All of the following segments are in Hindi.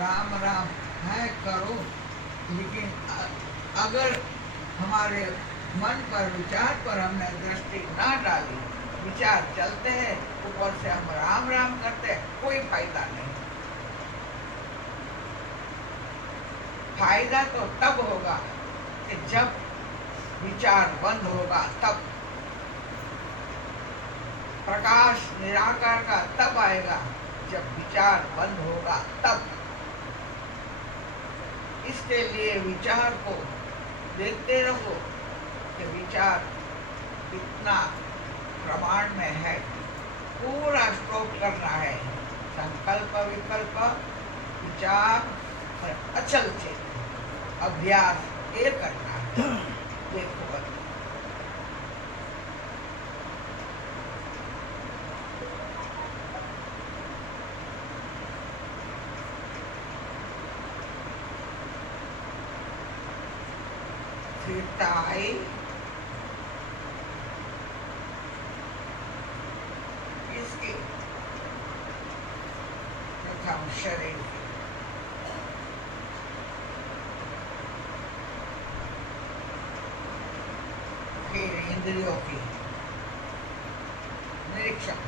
राम राम है करो, लेकिन अगर हमारे मन पर विचार पर हमने दृष्टि ना डाली, विचार चलते हैं ऊपर से हम राम राम करते हैं, कोई फायदा नहीं। फायदा तो तब होगा कि जब विचार बंद होगा, तब प्रकाश निराकार का तब आएगा जब विचार बंद होगा, तब। इसके लिए विचार को देखते रहो कि विचार कितना प्रमाण में है, पूरा स्टॉप करना है। संकल्प विकल्प विचार और अचल से अभ्यास ये करना है। देखो स्थिरता आई, इसके प्रथम शरीर की, फिर इंद्रियों की निरीक्षण,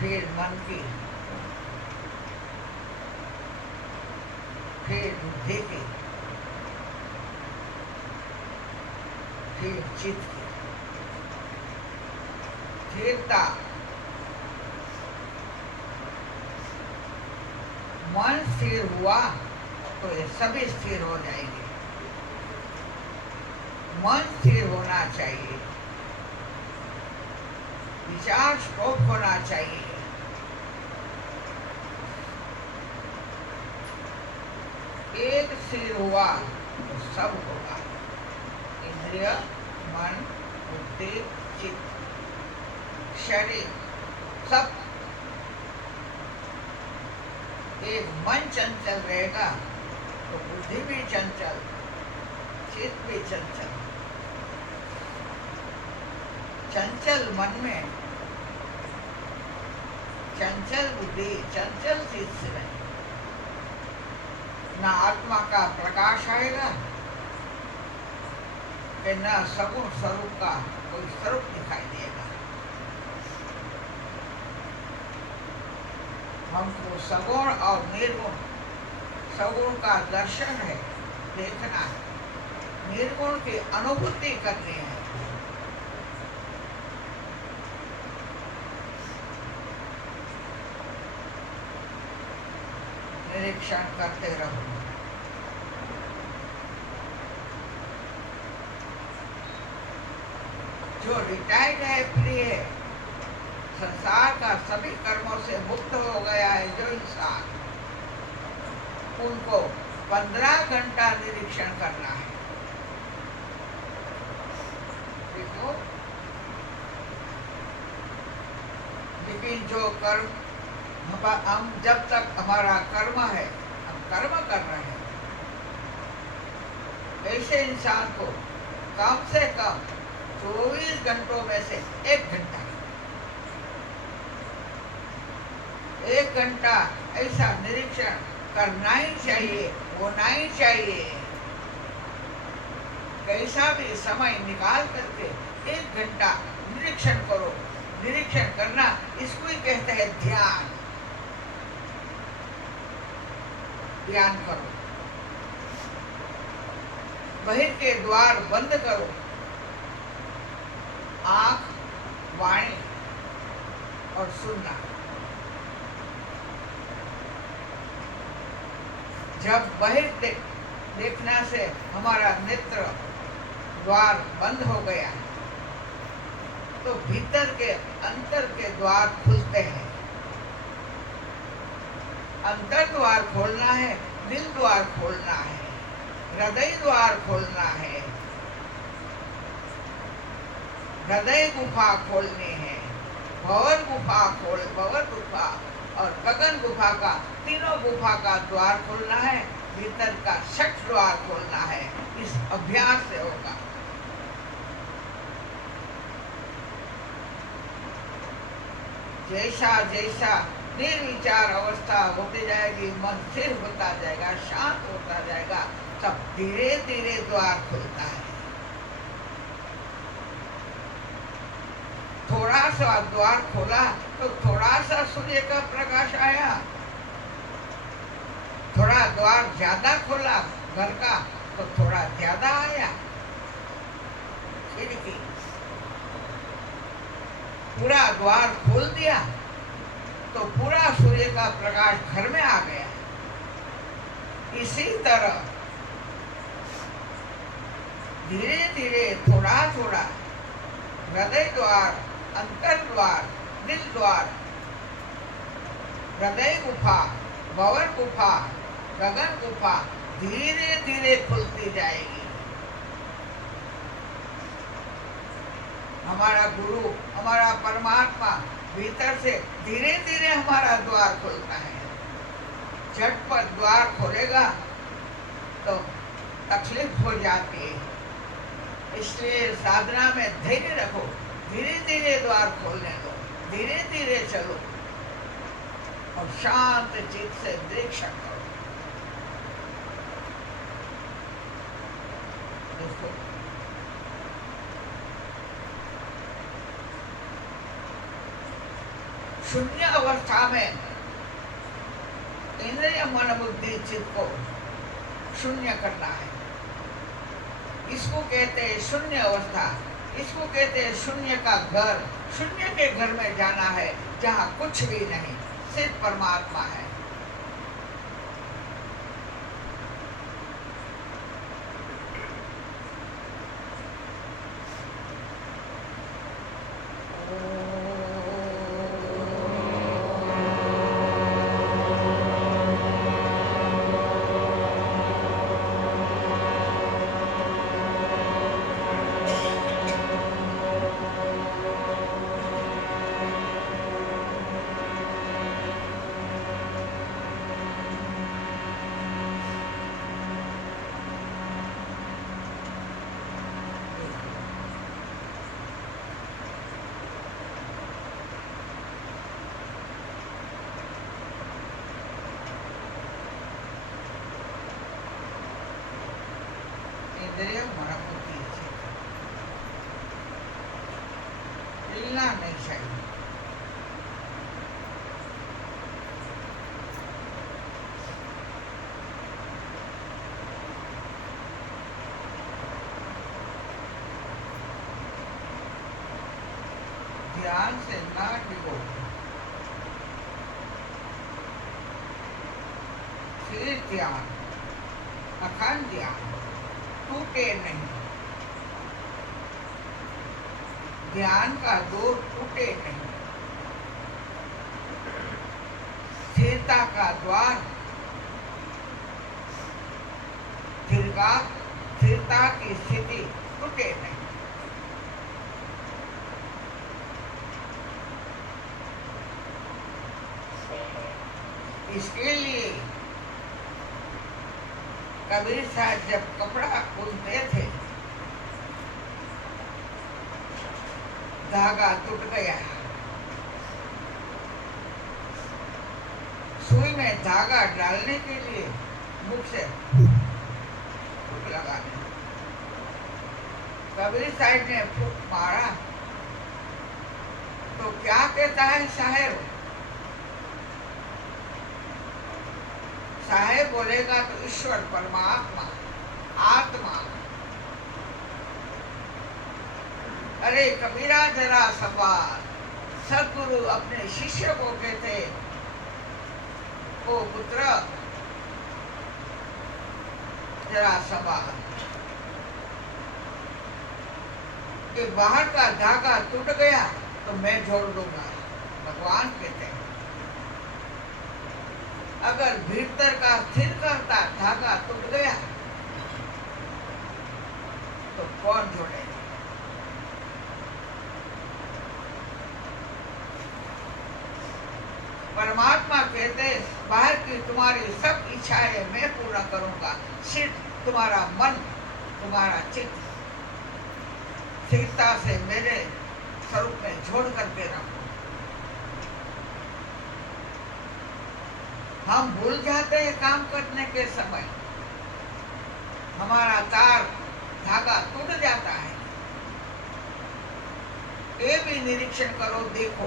फिर मन की, फिर बुद्धि की, फिर चित्त की। स्थिरता, मन स्थिर हुआ तो ये सभी स्थिर हो जाएंगे। मन स्थिर होना चाहिए, विचार स्टॉप होना चाहिए। एक स्थिर हुआ तो सब होगा। इंद्रिय, मन, बुद्धि, चित्त, शरीर सब। एक मन चंचल रहेगा तो बुद्धि भी चंचल, चित्त भी चंचल। चंचल मन में चंचल बुद्धि, चंचल चित्त में न आत्मा का प्रकाश आएगा कि न सगुण स्वरूप का कोई स्वरूप दिखाई देगा। हमको सगुण और निर्गुण, सगुण का दर्शन है, देखना है, निर्गुण की अनुभूति करनी है। निरीक्षण करते रहो। जो रिटायर्ड है, फ्री है, संसार का सभी कर्मों से मुक्त हो गया है जो इंसान, उनको 15 घंटा निरीक्षण करना है। देखो, लेकिन जो कर्म हम जब तक हमारा कर्म है, हम कर्म कर रहे हैं, ऐसे इंसान को कम से कम 24 घंटों में से 1 घंटा ऐसा निरीक्षण करना ही चाहिए, होना ही चाहिए। कैसा भी समय निकाल करके 1 घंटा निरीक्षण करो। निरीक्षण करना इसको ही कहते हैं ध्यान। ध्यान करो, बहिर के द्वार बंद करो, आंख, वाणी और सुनना। जब बहिर देखना से हमारा नेत्र द्वार बंद हो गया तो भीतर के अंतर के द्वार खुलते हैं। अंतर द्वार खोलना है, दिल द्वार खोलना है, हृदय द्वार खोलना है, हृदय गुफा खोलनी है, भवर गुफा और गगन गुफा का, तीनों गुफा का द्वार खोलना है, भीतर का 6 द्वार खोलना है। इस अभ्यास से होगा। जैसा जैसा निर्विचार अवस्था होती जाएगी, मन स्थिर होता जाएगा, शांत होता जाएगा, तब धीरे धीरे द्वार खुलता है। थोड़ा सा द्वार खोला तो थोड़ा सा सूर्य का प्रकाश आया, थोड़ा द्वार ज्यादा खोला घर का तो थोड़ा ज्यादा आया। खिड़की पूरा द्वार खोल दिया तो पूरा सूर्य का प्रकाश घर में आ गया। इसी तरह धीरे धीरे थोड़ा थोड़ा हृदय द्वार, अंतर द्वार, दिल द्वार, हृदय गुफा, भंवर गुफा, गगन गुफा धीरे धीरे खुलती जाएगी। हमारा गुरु, हमारा परमात्मा भीतर से धीरे धीरे हमारा द्वार खोलता है। झटपट द्वार खोलेगा तो तकलीफ हो जाती है। इसलिए साधना में धैर्य रखो, धीरे धीरे द्वार खोलने दो, धीरे धीरे चलो और शांत चित्त से दीक्षा करो। दोस्तों, शून्य अवस्था में इंद्रिय मन बुद्धि चित्त को शून्य करना है। इसको कहते हैं शून्य अवस्था, इसको कहते हैं शून्य का घर। शून्य के घर में जाना है जहाँ कुछ भी नहीं, सिर्फ परमात्मा है। इंद्रिय मन बुद्धि हिलना नहीं चाहिए। ध्यान से ना डूबो, स्थिर ध्यान, अखंड ध्यान, टूटे नहीं। ध्यान का डोर टूटे नहीं। स्थिरता का द्वार, स्थिरता की स्थिति टूटे नहीं। इसके लिए कबीर साहब जब कपड़ा बुनते थे, धागा टूट गया, सुई में धागा डालने के लिए मुख से फूक लगाने। कबीर साहब ने फूक मारा तो क्या कहता है साहेब? साहेब बोलेगा तो ईश्वर, परमात्मा, आत्मा। अरे कबीरा जरा सवाल। सदगुरु अपने शिष्य को कहते, ओ पुत्र जरा सवाल कि बाहर का धागा टूट गया तो मैं जोड़ दूंगा। भगवान कहते हैं अगर भीतर का स्थिर करता धागा टूट गया तो कौन जोड़ेगा? परमात्मा कहते बाहर की तुम्हारी सब इच्छाएं मैं पूरा करूंगा, सिर्फ तुम्हारा मन, तुम्हारा चित्त स्थिरता से मेरे स्वरूप में जोड़ करके रखो। हम भूल जाते हैं काम करने के समय, हमारा तार धागा टूट जाता है। ये भी निरीक्षण करो, देखो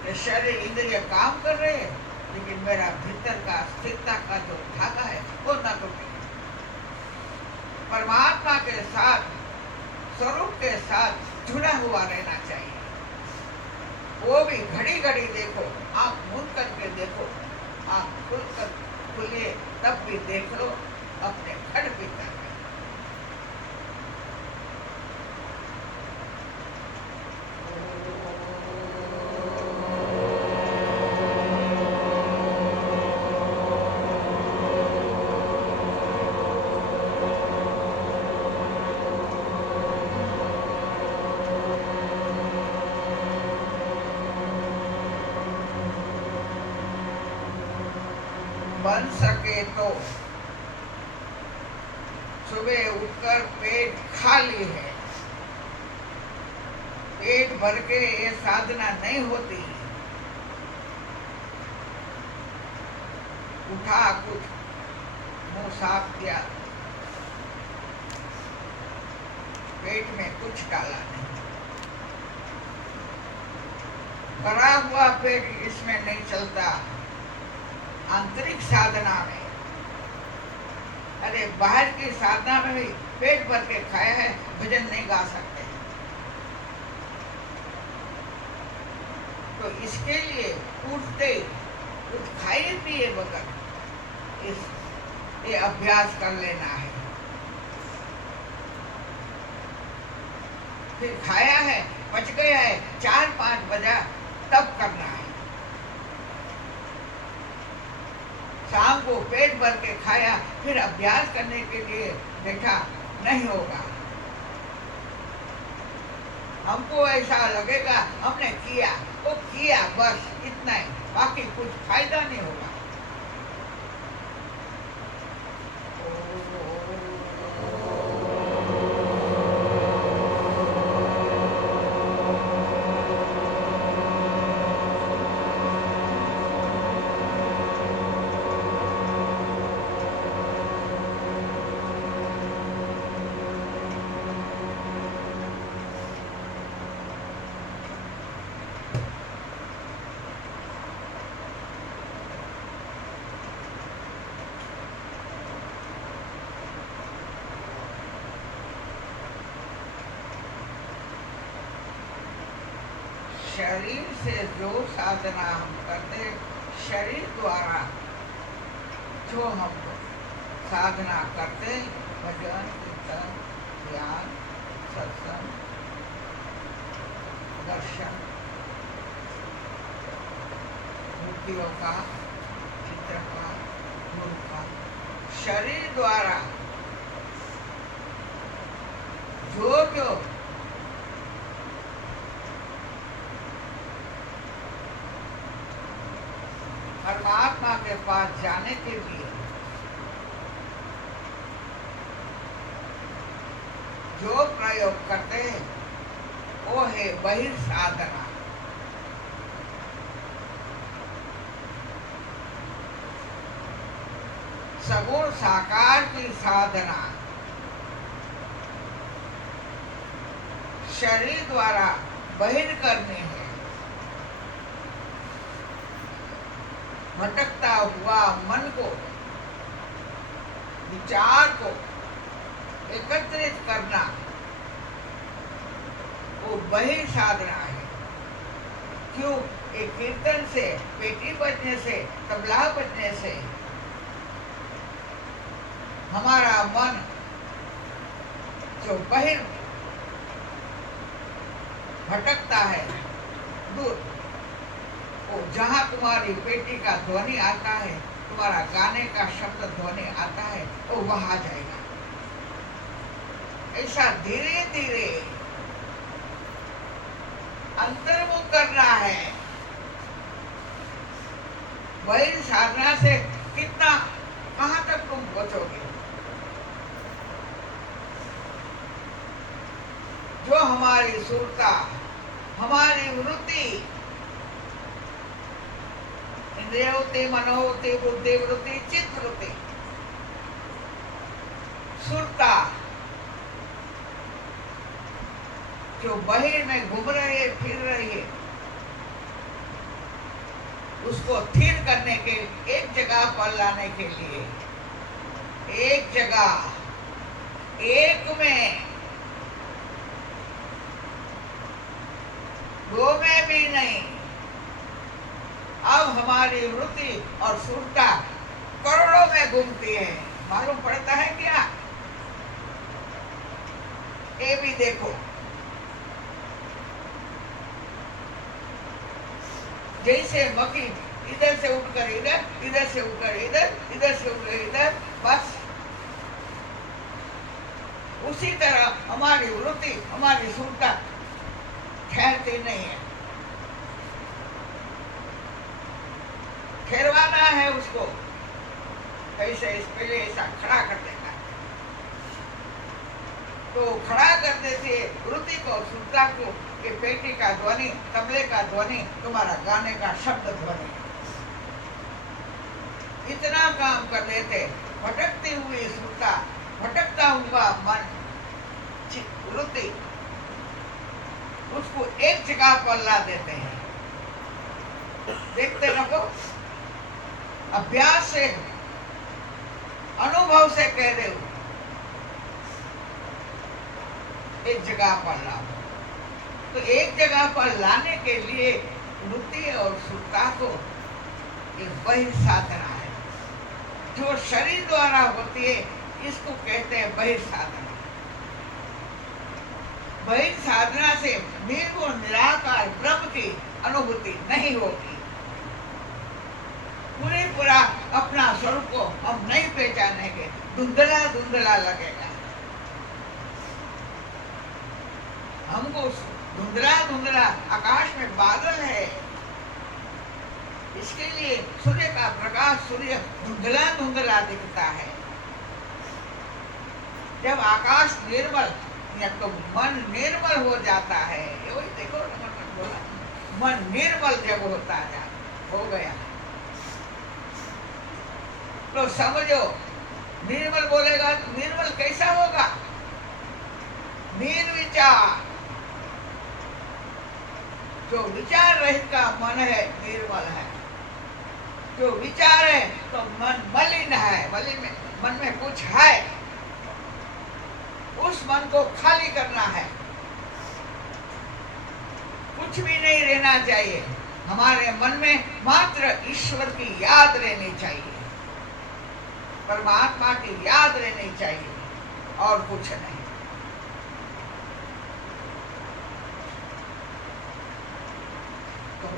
कि शरीर इंद्रिय काम कर रहे हैं, लेकिन मेरा भीतर का स्थिरता का जो धागा है वो न टूटे। परमात्मा के साथ, स्वरूप के साथ जुड़ा हुआ रहना चाहिए। वो भी घड़ी घड़ी देखो, आंख मूंद करके देखो, आंख खुलिए तब भी देख लो अपने घर भीतर में। बन सके तो सुबह उठकर पेट खाली है, पेट भर के ये साधना नहीं होती। उठा, कुछ मुंह साफ किया, पेट में कुछ डाला नहीं, भरा हुआ पेट इसमें नहीं चलता। आंतरिक साधना में, अरे बाहर की साधना में भी पेट भर के खाया है, भजन नहीं गा सकते। तो इसके लिए उठते कुछ खाए पिए बगैर ये अभ्यास कर लेना है। फिर खाया है, पच गया है, 4-5 बजा तब करना है। शाम को पेट भर के खाया, फिर अभ्यास करने के लिए बैठा नहीं होगा। हमको ऐसा लगेगा हमने किया, वो किया, बस इतना ही, बाकी कुछ फायदा नहीं होगा। शरीर से जो साधना हम करते, शरीर द्वारा जो हम साधना करते, भजन, कीर्तन, ध्यान, सत्संग, दर्शन, मूर्तियों का, चित्र का, गुरु का, शरीर द्वारा जो जो परमात्मा के पास जाने के लिए जो प्रयोग करते हैं वो है बहिर्साधना। सगुण साकार की साधना शरीर द्वारा बहिर करनी है। भटकता हुआ मन को, विचार को एकत्रित करना, वो बहिर साधना है। क्यों? एक कीर्तन से, पेटी बजने से, तबला बजने से हमारा मन जो बहिर भटकता है दूर, वो जहाँ तुम्हारी पेटी का ध्वनि आता है, तुम्हारा गाने का शब्द ध्वनि आता है, वो वहां जाएगा। ऐसा धीरे धीरे अंतर्मुख करना है। वही साधना से कितना, कहाँ तक तुम पहुंचोगे? जो हमारी सुरता, हमारी वृत्ति इंद्रियों ते मनो ते बुद्धि वृत्ति चित्त वृत्ति सुरता जो बहे में घूम रहे फिर रही है, उसको स्थिर करने के एक जगह पर लाने के लिए, एक जगह एक में, दो में भी नहीं। अब हमारी वृत्ति और सुरता करोड़ों में घूमती है, मालूम पड़ता है क्या? ये भी देखो, जैसे मक्खी इधर से उठकर इधर, इधर से उठकर इधर, इधर से उठकर इधर, बस उसी तरह हमारी वृत्ति, हमारी सुरता ठहरती नहीं है। ठहरवाना है उसको, ऐसे इस पहले ऐसा खड़ा कर देना, तो खड़ा कर देती है वृत्ति को, सुरता को, कि पेटी का ध्वनि, तबले का ध्वनि, तुम्हारा गाने का शब्द ध्वनि, इतना काम कर लेते। भटकती हुई सुरता, भटकता हुआ मन, वृत्ति, उसको एक जगह पर ला देते हैं। देखते रहो, अभ्यास से, अनुभव से कह रहे हो, एक जगह पर लाओ। तो एक जगह पर लाने के लिए वृत्ति और सुरता को एक वही साधना है जो शरीर द्वारा होती है, इसको कहते हैं बहिर साधना। बहिर साधना से निर्गुण निराकार ब्रह्म की अनुभूति नहीं होगी। पूरे पूरा अपना स्वरूप को हम नहीं पहचानेंगे, धुंधला धुंधला लगेगा हमको। धुंधला धुंधला आकाश में बादल है, इसके लिए सूर्य का प्रकाश, सूर्य धुंधला धुंधला दिखता है। जब आकाश निर्मल या तो मन निर्मल हो जाता है, वही देखो बोला, मन निर्मल जब होता है, हो गया तो समझो निर्मल बोलेगा तो निर्मल कैसा होगा? निर्विचार, जो विचार रहित का मन है निर्मल है। जो विचार है तो मन मलिन है, मलिन में मन में कुछ है, उस मन को खाली करना है। कुछ भी नहीं रहना चाहिए, हमारे मन में मात्र ईश्वर की याद रहनी चाहिए, परमात्मा की याद रहनी चाहिए, और कुछ नहीं। तो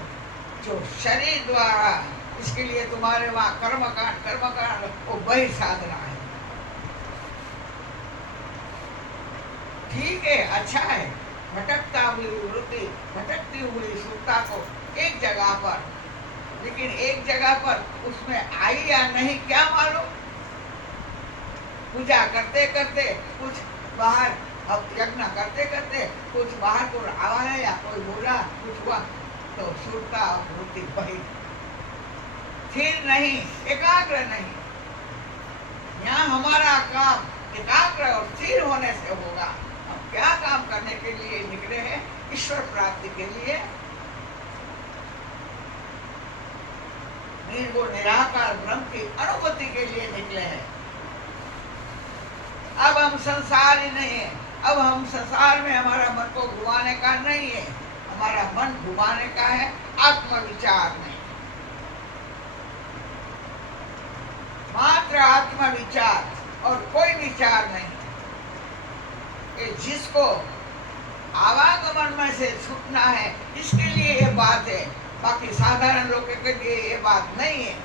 जो शरीर द्वारा, इसके लिए तुम्हारे वहां कर्मकांड वो वही साधना है। ठीक है, अच्छा है, भटकता हुई वृत्ति, भटकती हुई सुरता को एक जगह पर, लेकिन एक जगह पर उसमें आई या नहीं क्या मालूम। पूजा करते करते कुछ बाहर, अब यज्ञ करते करते कुछ बाहर को आवा है या कोई बोला, कुछ हुआ, तो सुरता और वृत्ति बही, स्थिर नहीं, एकाग्र नहीं। यहाँ हमारा काम एकाग्र और स्थिर होने से होगा। हम क्या काम करने के लिए निकले हैं? ईश्वर प्राप्ति के लिए, निर्गुण निराकार ब्रह्म की अनुभूति के लिए निकले हैं। अब हम संसार ही नहीं है, अब हम संसार में हमारा मन को घुमाने का नहीं है, हमारा मन घुमाने का है आत्मविचार में। मात्र आत्मविचार और कोई विचार नहीं। कि जिसको आवागमन में से छूटना है, इसके लिए ये बात है, बाकी साधारण लोगों के लिए ये बात नहीं है।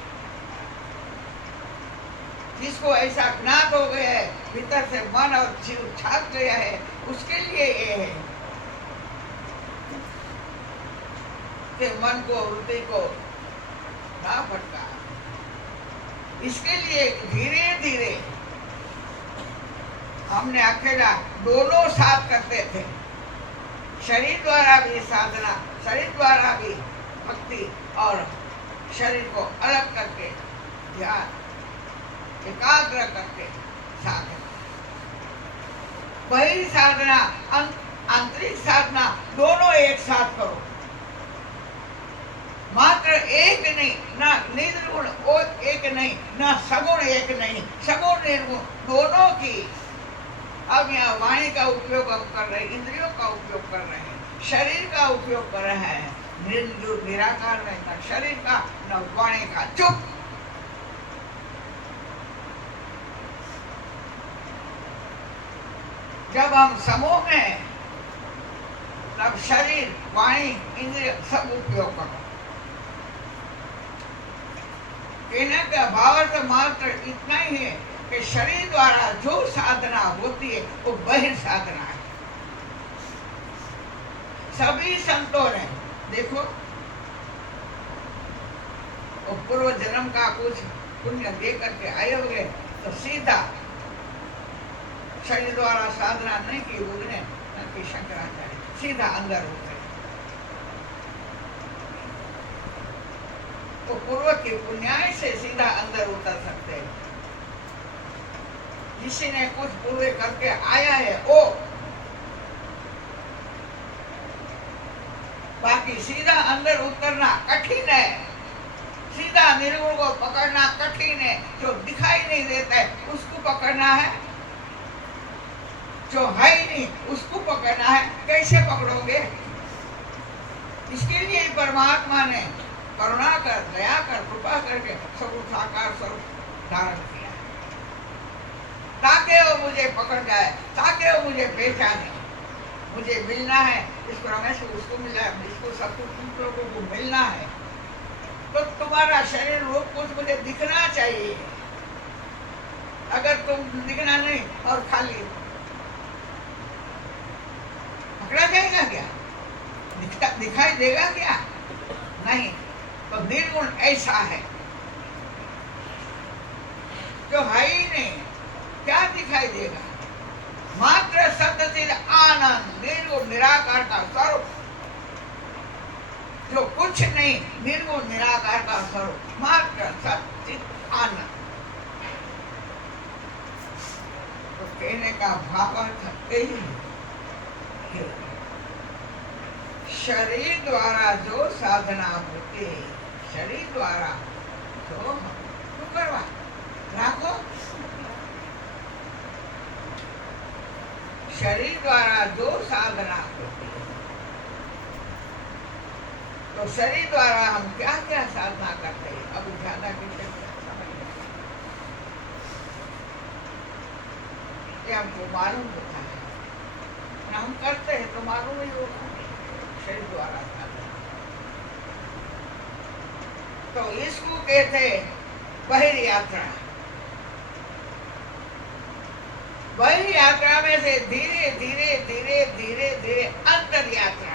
जिसको ऐसा ज्ञात हो गया है, भीतर से मन और जीव छाप गया है, उसके लिए ये है कि मन को, वृत्ति को ना भटका। इसके लिए धीरे धीरे हमने अकेला दोनों साथ करते थे, शरीर द्वारा भी साधना, शरीर द्वारा भी भक्ति, और शरीर को अलग करके ध्यान एकाग्र करके साधना, बहिर साधना आंतरिक साधना दोनों एक साथ करो। मात्र एक नहीं, ना निर्गुण एक नहीं, ना सगुण एक नहीं, सगुण निर्गुण दोनों की। अब यहाँ वाणी का उपयोग हम कर रहे हैं, इंद्रियों का उपयोग कर रहे हैं, शरीर का उपयोग कर रहे हैं। निर्गुण निराकार में न शरीर का न वाणी का। चुप। जब हम समूह में, तब शरीर वाणी इंद्रिय सब उपयोग करो। कहने का भावार्थ मात्र इतना ही है कि शरीर द्वारा जो साधना होती है वो बहिर साधना है। सभी संतों ने देखो, वो पूर्व जन्म का कुछ पुण्य दे करके आए हुए तो सीधा शरीर द्वारा साधना नहीं की उन्होंने, न कि शंकराचार्य सीधा अंदर उतरे। तो पूर्व के पुण्याय से सीधा अंदर उतर सकते हैं। किसी ने कुछ पूरे करके आया है वो, बाकी सीधा अंदर उतरना कठिन है। सीधा निर्गुण को पकड़ना कठिन है। जो दिखाई नहीं देता है उसको पकड़ना है, जो है ही नहीं उसको पकड़ना है। कैसे पकड़ोगे? इसके लिए परमात्मा ने करुणा कर, दया कर, कृपा करके स्वरूप साकार स्वरूप धारण किया है, ताकि वो मुझे पकड़ जाए, ताकि वो मुझे पहचाने। मुझे मिलना है, इसको रमेश को उसको मिला है, इसको सब कुछ तुम लोगों को मिलना है, तो तुम्हारा शरीर रूप कुछ मुझे दिखना चाहिए। अगर तुम दिखना नहीं और खाली, पकड़ा जाएगा क्या? दिखाई देगा क्या? नहीं। तो निर्गुण ऐसा है जो है ही नहीं, क्या दिखाई देगा? मात्र सत्चिद आनंद, निर्गुण निराकार का स्वरूप, जो कुछ नहीं, निर्गुण निराकार का स्वरूप, मात्र सत्चिद आनंद। तो कहने का भाव यही है, शरीर द्वारा जो साधना होती है, शरीर द्वारा जो करवा राखो, शरीर द्वारा जो साधना होती है, तो शरीर द्वारा हम क्या क्या साधना करते हैं, अब ज्यादा विषय समझ ये हमको मालूम होता है, हम करते हैं तो मालूम ही होता है शरीर द्वारा साधना। तो इसको कहते बहिर यात्रा। बहिर यात्रा में से धीरे धीरे धीरे धीरे धीरे अंतर यात्रा।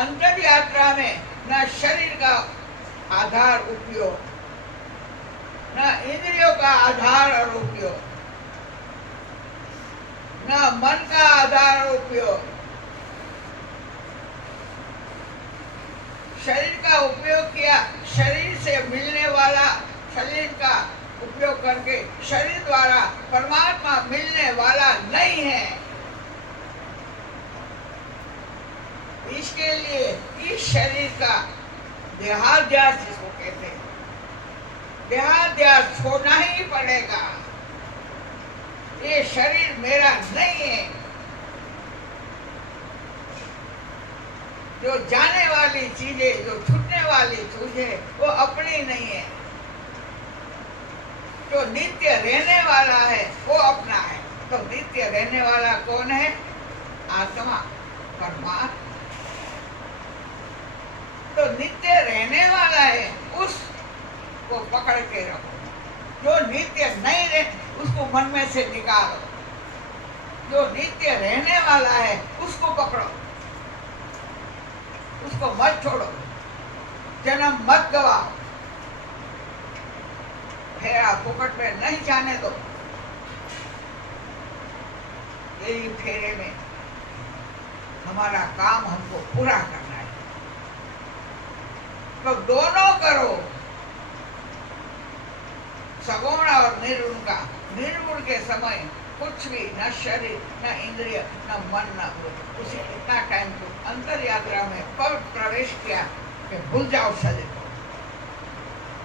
अंतर यात्रा में न शरीर का आधार उपयोग, न इंद्रियों का आधार और उपयोग, न मन का आधार और उपयोग। शरीर का उपयोग किया, शरीर से मिलने वाला, शरीर का उपयोग करके शरीर द्वारा परमात्मा मिलने वाला नहीं है। इसके लिए इस शरीर का देहाध्यास जिसको कहते हैं, देहाध्यास छोड़ना ही पड़ेगा। ये शरीर मेरा नहीं है। जो जाने वाली चीजें, जो छूटने वाली चीजें, वो अपनी नहीं है। जो नित्य रहने वाला है वो अपना है। तो नित्य रहने वाला कौन है? आत्मा, परमात्मा। तो नित्य रहने वाला है, उसको पकड़ के रखो। जो नित्य नहीं रहे उसको मन में से निकालो। जो नित्य रहने वाला है उसको पकड़ो, उसको मत छोड़ो, जन्म मत गवाओ, फेरा फुकट में नहीं जाने दो। यही फेरे में हमारा काम हमको पूरा करना है। तो दोनों करो, सगुण और निर्गुण का। निर्गुण के समय कुछ भी, न शरीर न इंद्रिय न मन न बुद्धि। उसी इतना टाइम को अंतर यात्रा में प्रवेश किया कि भूल जाओ शरीर को,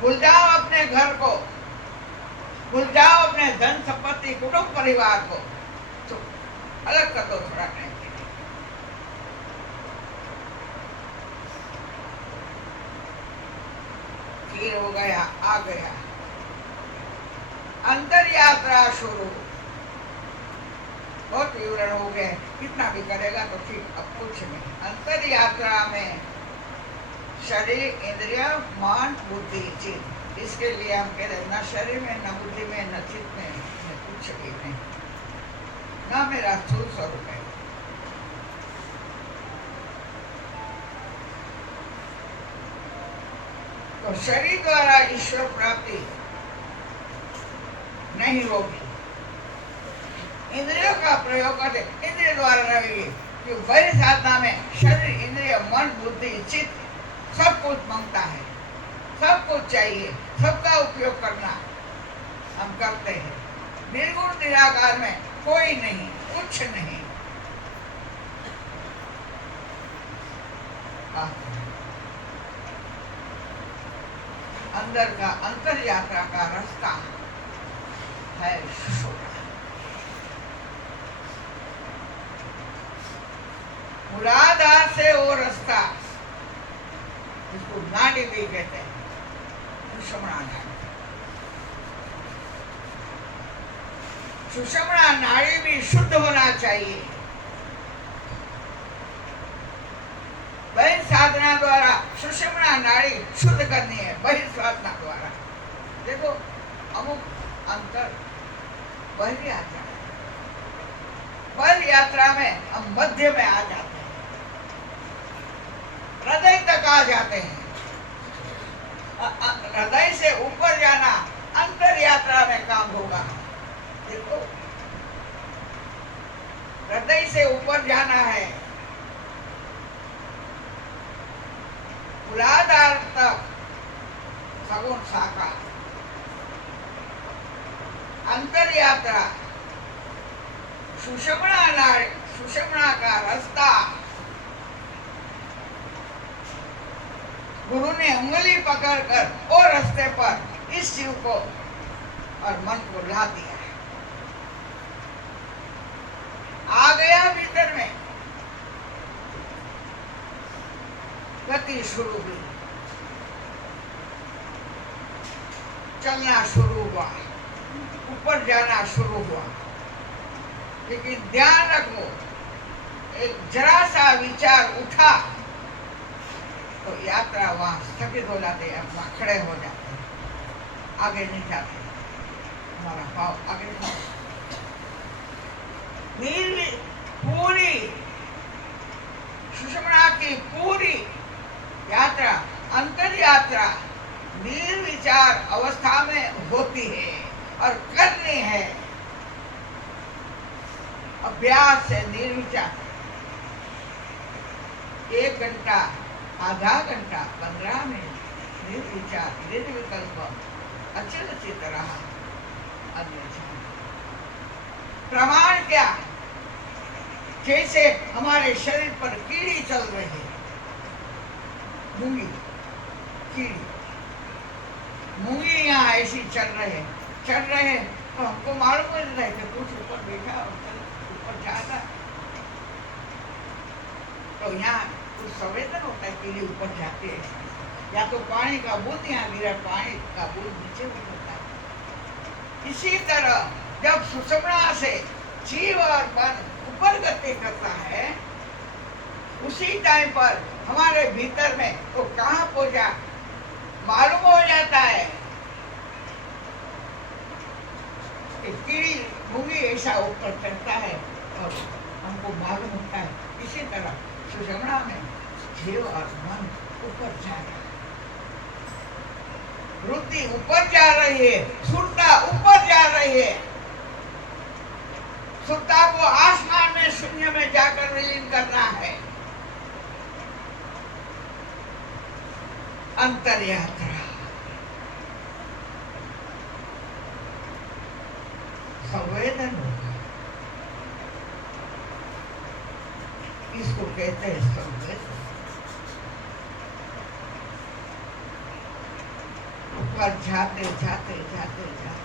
भूल जाओ अपने घर को, भूल जाओ अपने धन संपत्ति कुटुंब परिवार को, तो अलग कर दो थोड़ा टाइम के लिए। फिर हो गया, आ गया अंतर यात्रा शुरू। बहुत विवरण हो गए, कितना भी करेगा तो ठीक, अब कुछ नहीं। अंतर यात्रा में शरीर इंद्रिय मन बुद्धि चित्त, इसके लिए हम कह रहे न शरीर में न बुद्धि में न चित्त में कुछ भी नहीं, न मेरा स्थूल स्वरूप है। तो शरीर द्वारा ईश्वर प्राप्ति नहीं होगी। इंद्रियों का प्रयोग करते इंद्रिय द्वारा रहेगी, कि बड़ी साधना में शरीर इंद्रिय मन बुद्धि चित्त सब कुछ मांगता है, सब कुछ चाहिए, सबका उपयोग करना हम करते हैं। निर्गुण निराकार में कोई नहीं, कुछ नहीं। अंदर का अंतर यात्रा का रास्ता है मूलाधार से वो रास्ता, इसको नाड़ी भी कहते हैं, सुषुम्ना नाड़ी। सुषुम्ना नाड़ी भी शुद्ध होना चाहिए। बहिर्साधना द्वारा सुषुम्ना नाड़ी शुद्ध करनी है, बहिर्साधना द्वारा। देखो अमुक अंतर बहिर यात्रा, बहिर यात्रा में हम मध्य में आ जाते हैं, हृदय तक आ जाते हैं। हृदय से ऊपर जाना अंतर यात्रा में काम होगा। देखो हृदय से ऊपर जाना है, मूलाधार तक सगुण साकार। अंतर यात्रा सुषुम्ना नाड़ी, सुषुम्ना का रास्ता। गुरु ने उंगली पकड़कर और रास्ते पर इस जीव को और मन को ला दिया है। आ गया भीतर में, गति शुरू हुई, चलना शुरू हुआ, ऊपर जाना शुरू हुआ। लेकिन ध्यान रखो, एक जरा सा विचार उठा तो यात्रा वहां स्थगित हो जाते हैं, वहां खड़े हो जाते हैं, आगे नहीं जाते, हमारा भाव आगे नहीं जाता। पूरी सुषुम्ना की पूरी यात्रा, अंतर यात्रा निर्विचार अवस्था में होती है और करनी है। अभ्यास से निर्विचार 1 घंटा, आधा घंटा, 15 मिनट निर्विचार निर्विकल्प अच्छी तरह प्रमाण क्या? जैसे हमारे शरीर पर कीड़ी चल रही है, मूंगी कीड़ी, मूंगी यहाँ ऐसी चल रहे तो हमको मालूम नहीं रहे कि कुछ ऊपर बैठा और ऊपर जाता, तो यहाँ कुछ संवेदन होता है, कीड़ी ऊपर जाती है, या तो पानी का बूंद यहाँ गिरा, पानी का बूंद नीचे भी होता है। इसी तरह जब सुषुम्ना से जीव और मन ऊपर गति करता है, उसी टाइम पर हमारे भीतर में तो कहाँ पहुंचा मालूम हो जाता है कि कीड़ी मूंगी ऐसा ऊपर चढ़ता है और हमको मालूम होता है। इसी तरह सुषुम्ना में जीव और मन ऊपर जा रहा है, वृत्ति ऊपर जा रही है, सुरता ऊपर जा रही है। सुरता को आसमान में शून्य में जाकर विलीन करना है। अंतर यात्रा। संवेदन होगा, इसको कहते हैं संवेदन। ऊपर जाते जाते जाते जाते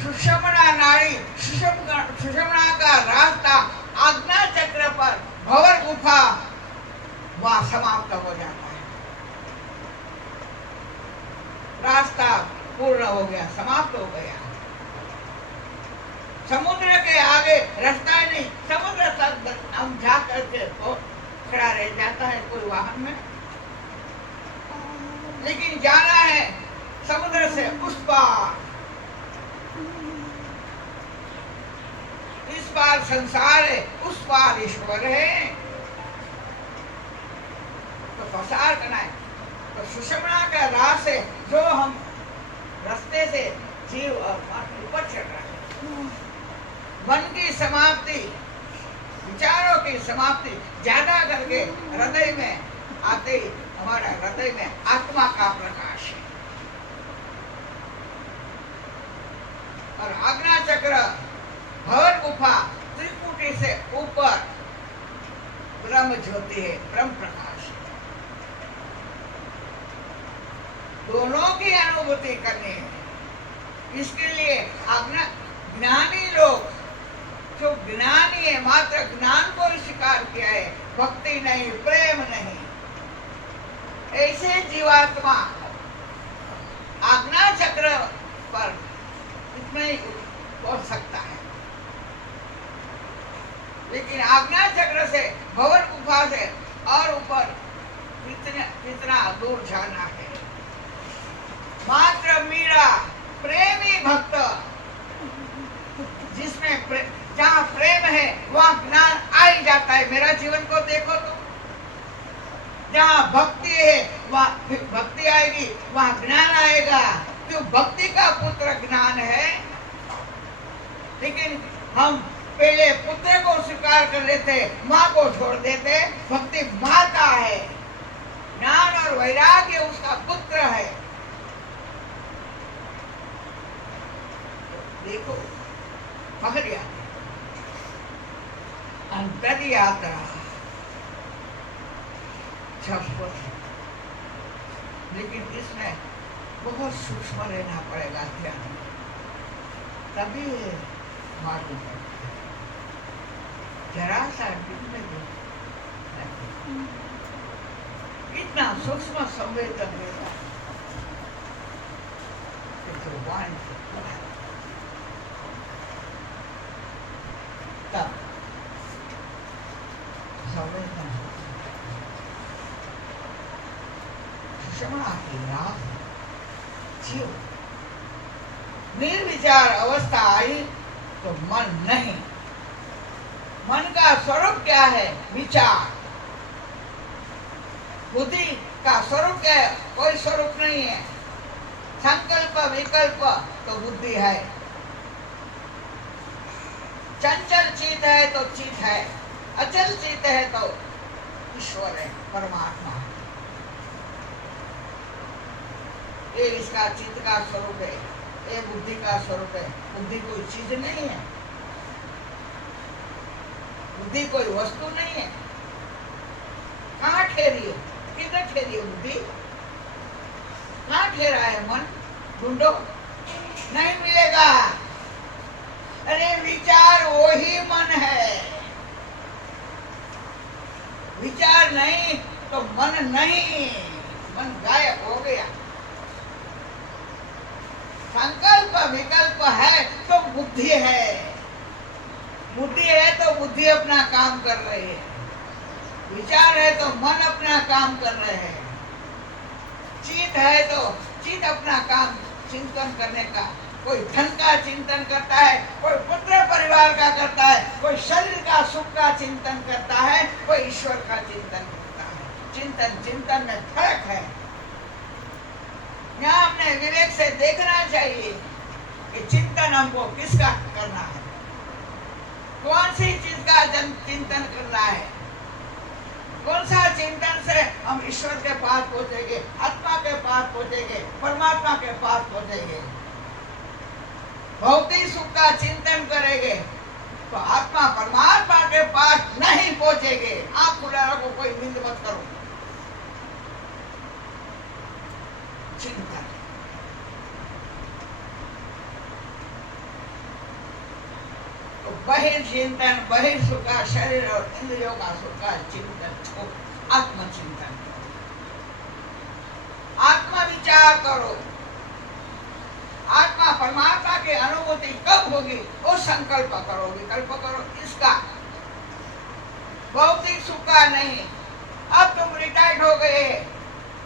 सुषमना नाड़ी, सुषमना का रास्ता आज्ञा चक्र पर भंवर गुफा वहां समाप्त हो जाता है। रास्ता पूर्ण हो गया, समाप्त हो गया। समुद्र के आगे रास्ता ही नहीं, समुद्र तक हम जा करके तो खड़ा रह जाता है कोई वाहन में, लेकिन जाना है समुद्र से उस पार। इस पार संसार है, उस पार ईश्वर है, तो प्रसार करना है। तो सुषमना का रास है जो हम रास्ते से जीव और मन ऊपर चढ़ रहा है। मन की समाप्ति, विचारों की समाप्ति ज्यादा करके हृदय में आते ही हमारा हृदय में आत्मा का प्रकाश है। और आज्ञा चक्र, भंवर गुफा, त्रिकुटी से ऊपर ब्रह्म ज्योति है, ब्रह्म प्रकाश है। दोनों की अनुभूति करनी है। इसके लिए आज्ञा ज्ञानी लोग, जो ज्ञानी है, मात्र ज्ञान को स्वीकार किया है, भक्ति नहीं, प्रेम नहीं, ऐसे जीवात्मा आज्ञा चक्र पर इतना ही पहुंच सकता है। लेकिन आज्ञा चक्र से, भंवर गुफा से और ऊपर कितना दूर जाना है। मात्र मीरा प्रेमी भक्त, जिसमें जहाँ प्रेम है वहाँ ज्ञान आ ही जाता है। मेरा जीवन को देखो तो, जहाँ भक्ति है वहाँ भक्ति आएगी, वहाँ ज्ञान आएगा। क्यों? भक्ति का पुत्र ज्ञान है। लेकिन हम पहले पुत्र को स्वीकार कर लेते, माँ को छोड़ देते। भक्ति माता है, ज्ञान और वैराग्य उसका पुत्र है। देखो बाहर यात्रा, अंतर यात्रा शाश्वत है, लेकिन इसमें बहुत सूक्ष्म रहना पड़ेगा ध्यान में, तभी मालूम पड़ेगा। जरा सा इतना सूक्ष्म संवेदन रहता तब संवेदन सुषमना की रात जीव निर्विचार अवस्था आई तो मन नहीं। मन का स्वरूप क्या है? विचार। बुद्धि का स्वरूप क्या है? कोई स्वरूप नहीं है। संकल्प विकल्प तो बुद्धि है। चंचल चित्त है तो चित्त है, अचल चित्त है तो ईश्वर है, परमात्मा है। ये इसका चित्त का स्वरूप है, ये बुद्धि का स्वरूप है। बुद्धि कोई चीज नहीं है, बुद्धि कोई वस्तु नहीं है। कहाँ ठहरी है? किधर ठहरी है बुद्धि? कहाँ ठहरा है मन? ढूंढो, नहीं मिलेगा। अरे विचार वही मन है, विचार नहीं तो मन नहीं, मन गायब हो गया। संकल्प विकल्प है तो बुद्धि है, बुद्धि है तो बुद्धि अपना काम कर रही है, विचार है तो मन अपना काम कर रहे हैं, चित्त है तो चित्त अपना काम चिंतन करने का, कोई धन का चिंतन करता है, कोई पुत्र परिवार का करता है, कोई शरीर का सुख का चिंतन करता है, कोई ईश्वर का चिंतन करता है। चिंतन चिंतन में फर्क है। यहाँ हमने विवेक से देखना चाहिए कि चिंतन हमको किसका करना है, कौन सी चीज का चिंतन करना है। कौन सा चिंतन से हम ईश्वर के पास पहुंचेंगे, आत्मा के पास पहुंचेंगे, परमात्मा के पास पहुंचेंगे? भौतिक सुख का चिंतन करेंगे तो आत्मा परमात्मा के पास नहीं पहुंचेंगे। आंख खुला रखो, कोई नींद मत करो। चिंतन, तो बहिर्चिंतन, बहिर्सुख का, शरीर और इंद्रियों का सुख का चिंतन, आत्मचिंतन, आत्मा विचार करो। आत्मा परमात्मा की अनुभूति कब होगी वो संकल्प करो, विकल्प करो इसका, भौतिक सुख का नहीं। अब तुम रिटायर्ड हो गए,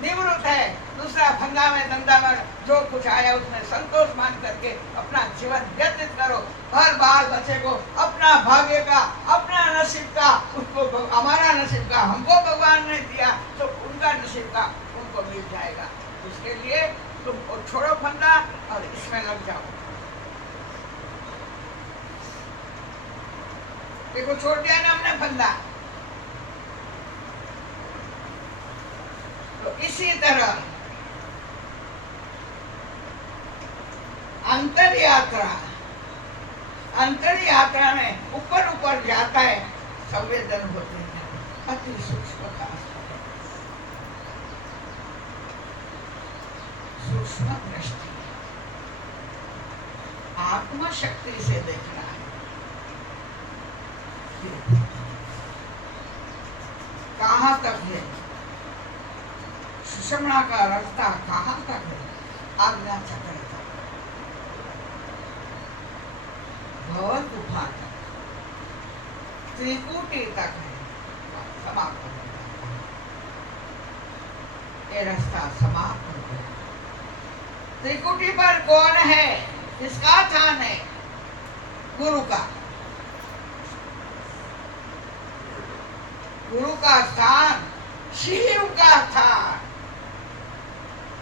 निवृत्त है, दूसरा धंधा में जो कुछ आया उसमें संतोष मान करके अपना जीवन व्यतीत करो। हर बाल बच्चे को अपना भाग्य का, अपना नसीब का, उसको हमारा नसीब का हमको भगवान ने दिया तो उनका नसीब का उनको मिल जाएगा। उसके लिए तुम छोड़ो फंदा और इसमें लग जाओ। देखो छोड़ दिया ना हमने फंदा। तो इसी तरह अंतर यात्रा में ऊपर ऊपर जाता है, संवेदन होते हैं, अति सूक्ष्म का, सूक्ष्म दृष्टि, आत्मा शक्ति से देखना है। कहाँ तक है सुषमणा का रास्ता, कहाँ तक है आज्ञा चक्र तक, भवन गुफा तक, त्रिकुटी तक है, समाप्त हो गया। ये रास्ता समाप्त हो गया। त्रिकुटी पर कौन है, किसका स्थान है? गुरु का। गुरु का स्थान, शिव का स्थान,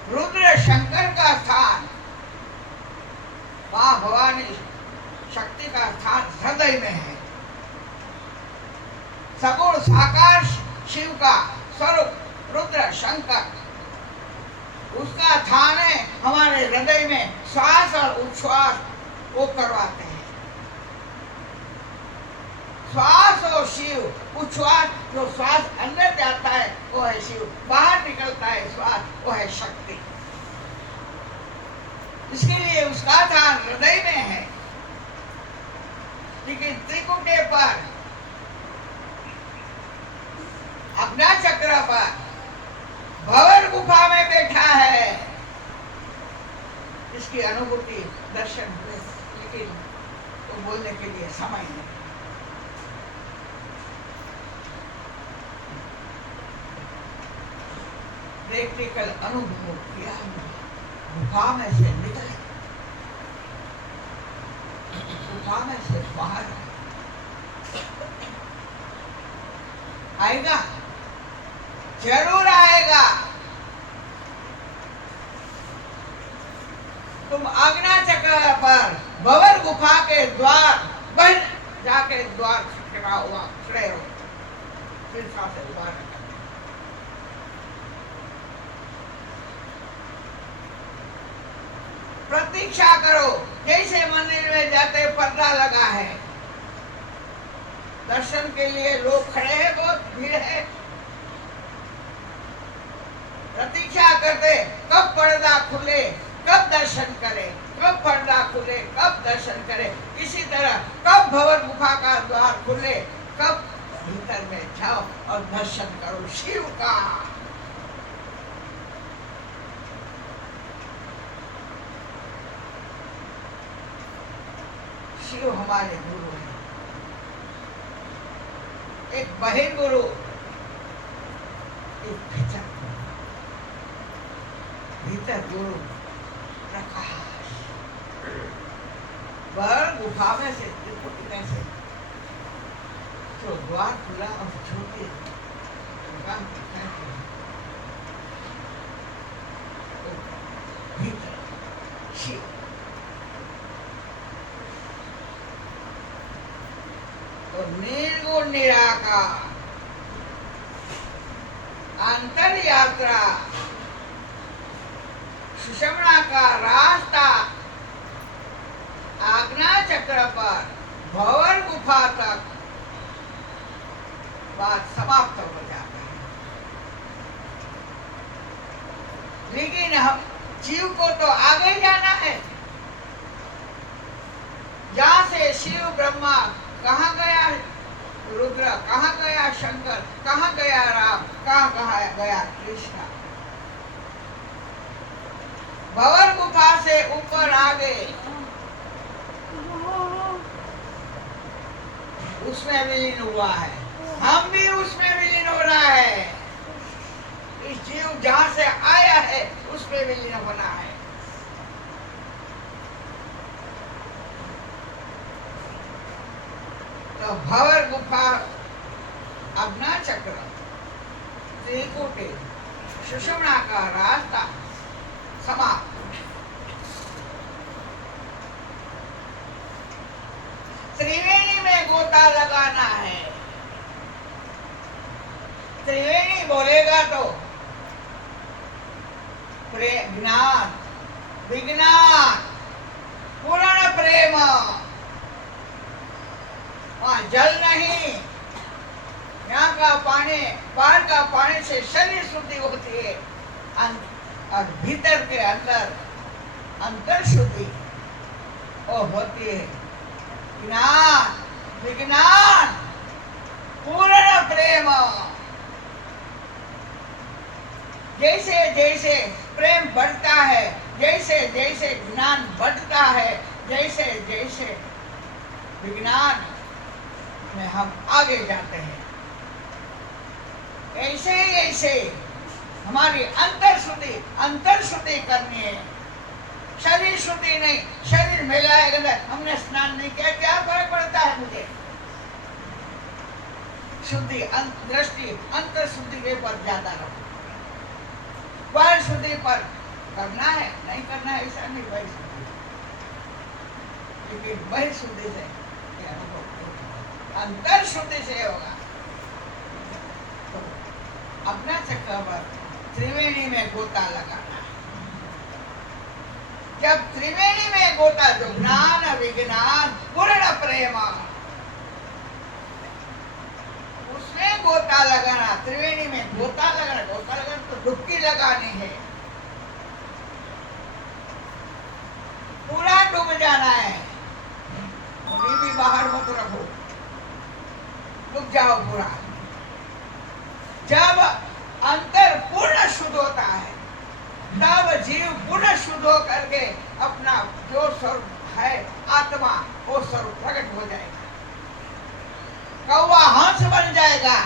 रुद्र शंकर का स्थान, मां भवानी शक्ति का स्थान हृदय में है। सगुण साकार शिव का स्वरूप रुद्र शंकर, उसका स्थान है हमारे हृदय में। श्वास और उच्छ्वास वो करवाते हैं। श्वास और शिव, उच्छ्वास, जो श्वास अंदर जाता है वो है शिव, बाहर निकलता है श्वास वो है शक्ति। इसके लिए उसका स्थान हृदय में है। लेकिन त्रिकुटे पर, अपना चक्र पर, भंवर गुफा में बैठा है। इसकी अनुभूति दर्शन हुए, लेकिन तो बोलने के लिए समय नहीं। प्रैक्टिकल अनुभव किया, गुफा में से निकले, गुफा में से बाहर आएगा, जरूर आएगा। तुम आज्ञा चक्र पर भंवर गुफा के द्वार बंद जाके द्वार खड़ा हुआ खड़े हो, फिर से उबार प्रतीक्षा करो। जैसे मंदिर में जाते पर्दा लगा है, दर्शन के लिए लोग खड़े हैं, बहुत भीड़ है, प्रतीक्षा करते कब पर्दा खुले, कब दर्शन करे, कब पर्दा खुले, कब दर्शन करे। इसी तरह कब भंवर गुफा का द्वार खुले, कब भीतर में जाओ और दर्शन करो शिव का। शिव हमारे गुरु हैं, एक बहिर्गुरु, एक भीतर गुरु प्रकाश। भंवर गुफा में से, त्रिकुटी में से जो द्वार खुला और छोटे भीतर शिव। तो निर्गुण निराकार अंतर यात्रा, सुषमणा का रास्ता आज्ञा चक्र पर भंवर गुफा तक बात समाप्त हो जाती है। लेकिन हम जीव को तो आगे जाना है। जहाँ से शिव ब्रह्मा, कहाँ गया रुद्र, कहाँ गया शंकर, कहाँ गया राम, कहाँ गया कृष्ण। भंवर गुफा से ऊपर आ गए, उसमें विलीन हुआ है। हम भी उसमें विलीन हो रहा है। इस जीव जहां से आया है उसमें विलीन होना है। तो भंवर गुफा, आज्ञा चक्र, त्रिकूटे, सुषुम्ना का रास्ता समाप्त। त्रिवेणी में गोता लगाना है। त्रिवेणी बोलेगा तो प्रेम, ज्ञान, विज्ञान, पूर्ण प्रेम। वहाँ जल नहीं, यहाँ का पानी, बाहर का पानी से शरीर शुद्धि होती है और भीतर के अंदर अंतर शुद्धि वो होती है। ज्ञान, विज्ञान, पूर्ण प्रेम। जैसे जैसे प्रेम बढ़ता है, जैसे जैसे ज्ञान बढ़ता है, जैसे जैसे विज्ञान में हम आगे जाते हैं, ऐसे ऐसे हमारी अंतर शुद्धि करनी है। शरीर शुद्धि नहीं, शरीर मैला है, हमने स्नान नहीं किया, क्या फर्क पड़ता है मुझे। शुद्धि, दृष्टि अंतर शुद्धि के पर ज्यादा रहो। बाहर शुद्धि पर करना है, नहीं करना है ऐसा नहीं, बाहर शुद्धि, लेकिन बाहर शुद्धि से अंतर शुद्धि से होगा। तो अपना चक्कर पर त्रिवेणी में गोता लगाना। जब त्रिवेणी में गोता, जो ज्ञान, विज्ञान, पूर्ण प्रेम, उसमें गोता लगाना। त्रिवेणी में गोता लगाना तो डुबकी लगानी है, पूरा डूब जाना है। अभी भी बाहर मत रखो, डूब जाओ पूरा। जब अंतर पूर्ण शुद्ध होता है, तब जीव पूर्ण शुद्ध हो करके अपना जो स्वरूप है आत्मा, वो स्वरूप प्रकट हो जाएगा। कौवा हंस बन जाएगा।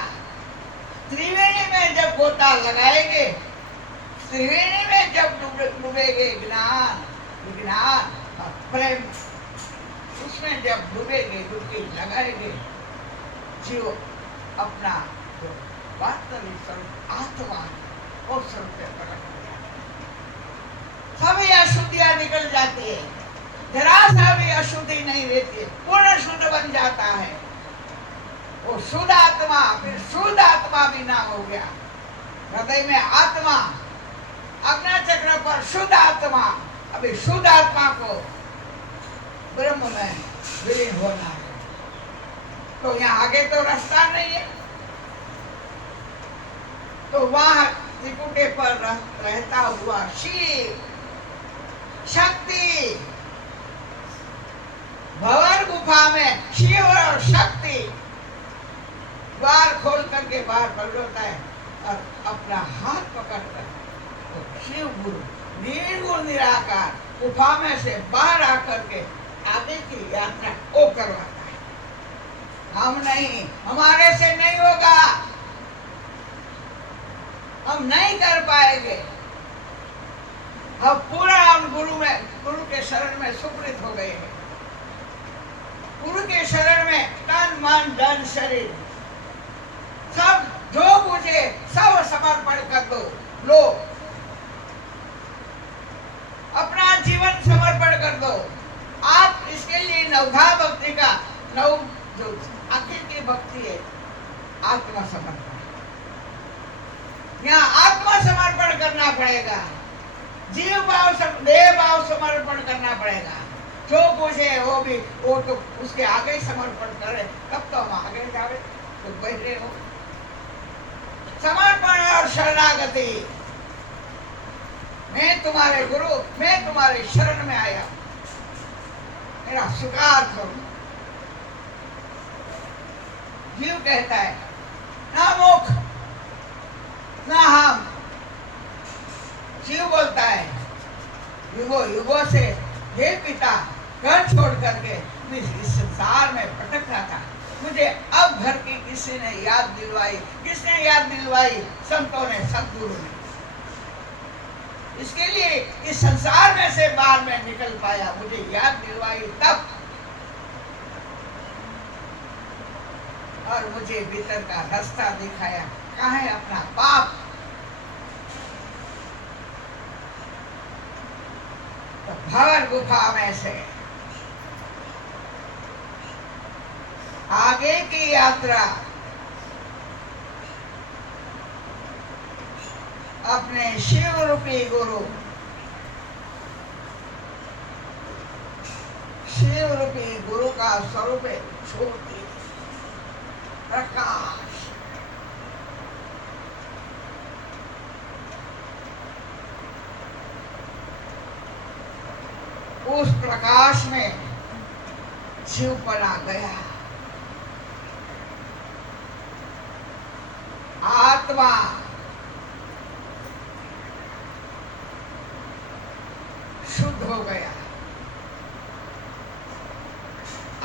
त्रिवेणी में जब गोता लगाएंगे, त्रिवेणी में जब डूबेगे ज्ञान, विज्ञान और प्रेम, उसमें जब डूबेगे, डुबकी लगाएंगे, जीव अपना जो वास्तविक स्वरूप आत्मा, वो स्वरूप पे प्रकट हो जाएगा। सभी अशुद्धियां निकल जाती है, जरा सा भी अशुद्धि नहीं रहती है, पूर्ण शुद्ध बन जाता है। वो शुद्ध आत्मा, फिर शुद्ध आत्मा भी ना हो गया। हृदय में आत्मा, आज्ञा चक्र पर शुद्ध आत्मा, अभी शुद्ध आत्मा को ब्रह्म में विलीन होना है। तो यहाँ आगे तो रास्ता नहीं है। तो वहां त्रिकुटे पर रहता हुआ शिव शक्ति, भंवर गुफा में शिव और शक्ति द्वार खोल करके बाहर पलटता है और अपना हाथ पकड़कर तो शिव गुरु निर्गुण निराकार गुफा में से बाहर आकर के आगे की यात्रा वो करवाता है। हम नहीं, हमारे से नहीं होगा, हम नहीं कर पाएंगे। अब पूरा हम गुरु के शरण में सुकृत हो गए हैं। गुरु के शरण में तन मन धन शरीर सब जो मुझे सब समर्पण कर दो। लो, अपना जीवन समर्पण कर दो। आप इसके लिए नवधा भक्ति का जो आखिर की भक्ति है, आत्मा समर्पण। यहाँ जीव भाव देह भाव समर्पण करना पड़ेगा। जो पूछे वो तो उसके आगे ही समर्पण करे, तब तो हम आगे जावे। तो बैठे हो समर्पण और शरणागति। मैं तुम्हारे गुरु, मैं तुम्हारे शरण में आया, मेरा स्वीकार करो। जीव कहता है ना मुख ना हम। जीव बोलता है युगो युगो से हे पिता घर छोड़ करके मैं इस संसार में भटक रहा था, मुझे अब घर की किसी ने याद दिलवाई। किसने याद दिलवाई? संतों ने, सद्गुरु ने। इसके लिए इस संसार में से बाहर में निकल पाया, मुझे याद दिलवाई तब, और मुझे भीतर का रास्ता दिखाया। कहाँ है अपना पाप? तो भंवर गुफा में से आगे की यात्रा अपने शिव रूपी गुरु, शिव रूपी गुरु का स्वरूप है ज्योति, प्रकाश। उस प्रकाश में शिवपना गया। आत्मा शुद्ध हो गया,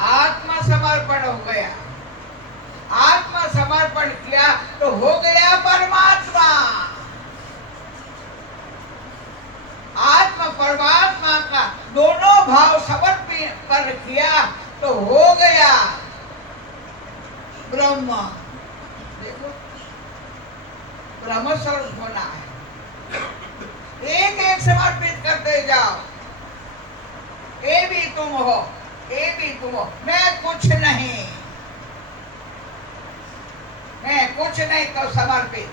आत्मा समर्पण हो गया। आत्मा समर्पण किया तो हो गया परमात्मा। आत्मा परमात्मा का दोनों भाव समर्पण किया तो हो गया ब्रह्म। देखो ब्रह्म स्वरूप होना है। एक एक समर्पित करते जाओ। ये भी तुम हो, ये भी तुम हो। मैं कुछ नहीं, मैं कुछ नहीं तो समर्पित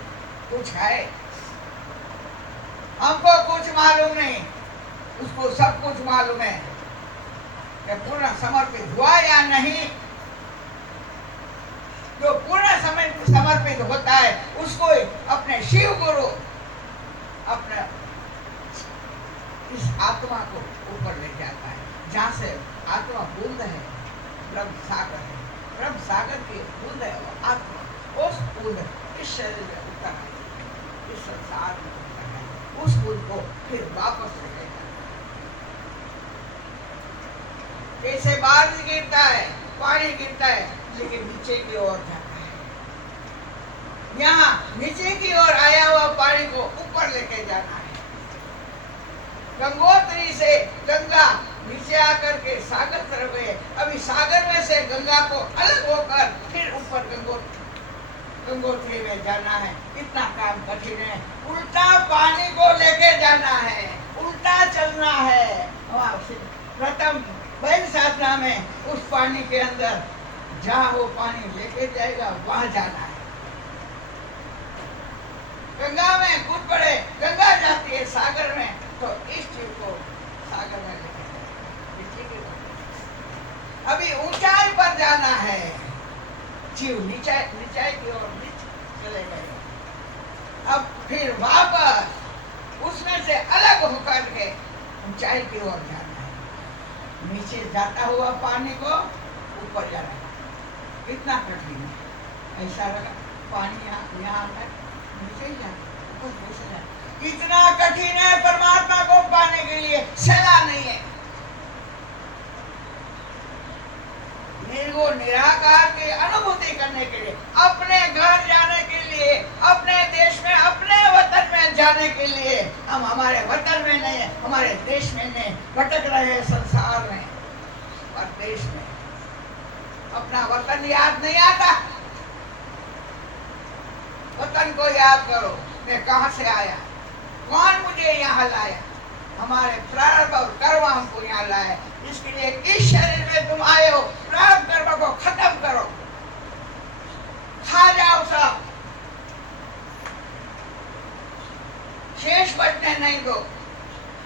कुछ है। हमको कुछ मालूम नहीं, उसको सब कुछ मालूम है कि पूर्ण समर्पित हुआ या नहीं। जो पूर्ण समर्पित होता है उसको अपने शिव गुरु अपने इस आत्मा को ऊपर ले जाता है, जहाँ से आत्मा बूंद है, ब्रह्म सागर है। ब्रह्म सागर की बूंद है वो आत्मा। उस बूंद इस शरीर में उतर है, इस संसार में उतर है। उस बूंद को फिर वापस लेके जाता है। जैसे बारिश गिरता है, पानी गिरता है, लेकिन नीचे की ओर जाता है। यहाँ नीचे की ओर आया हुआ पानी को ऊपर लेके जाना है। गंगोत्री से गंगा नीचे आकर के सागर तरफ गए। अभी सागर में से गंगा को अलग होकर फिर ऊपर गंगोत्री में जाना है। इतना काम कठिन है। उल्टा पानी को लेके जाना है, उल्टा चलना है। प्रथम बैल साधना में उस पानी के अंदर जहाँ वो पानी लेके जाएगा वहां जाना है। गंगा में कूद पड़े, गंगा जाती है सागर में, तो इस चीज को सागर में लेके जाएगा। अभी ऊंचाई पर जाना है, जीव नीचाई की ओर चले गए। अब फिर वापस उसमें से अलग होकर के ऊंचाई की ओर जाना है। नीचे जाता हुआ पानी को ऊपर जाना है। कितना कठिन है। ऐसा लगा पानी यहाँ नीचे ही जाना, ऊपर कैसे जाना। इतना कठिन है परमात्मा को पाने के लिए, सलाह नहीं है। निर्गुण निराकार की अनुभूति करने के लिए, अपने घर जाने के लिए, अपने देश में, अपने वतन में जाने के लिए, हम हमारे वतन में नहीं, हमारे देश में नहीं, भटक रहे हैं संसार में और देश में। अपना वतन याद नहीं आता। वतन को याद करो, मैं कहाँ से आया, कौन मुझे यहाँ लाया। हमारे प्रारब्ध और कर्म हमको यहाँ लाए। इसके लिए इस शरीर में तुम आए हो, प्रारब्ध कर्म को खत्म करो, खा जाओ सब, शेष बचने नहीं दो।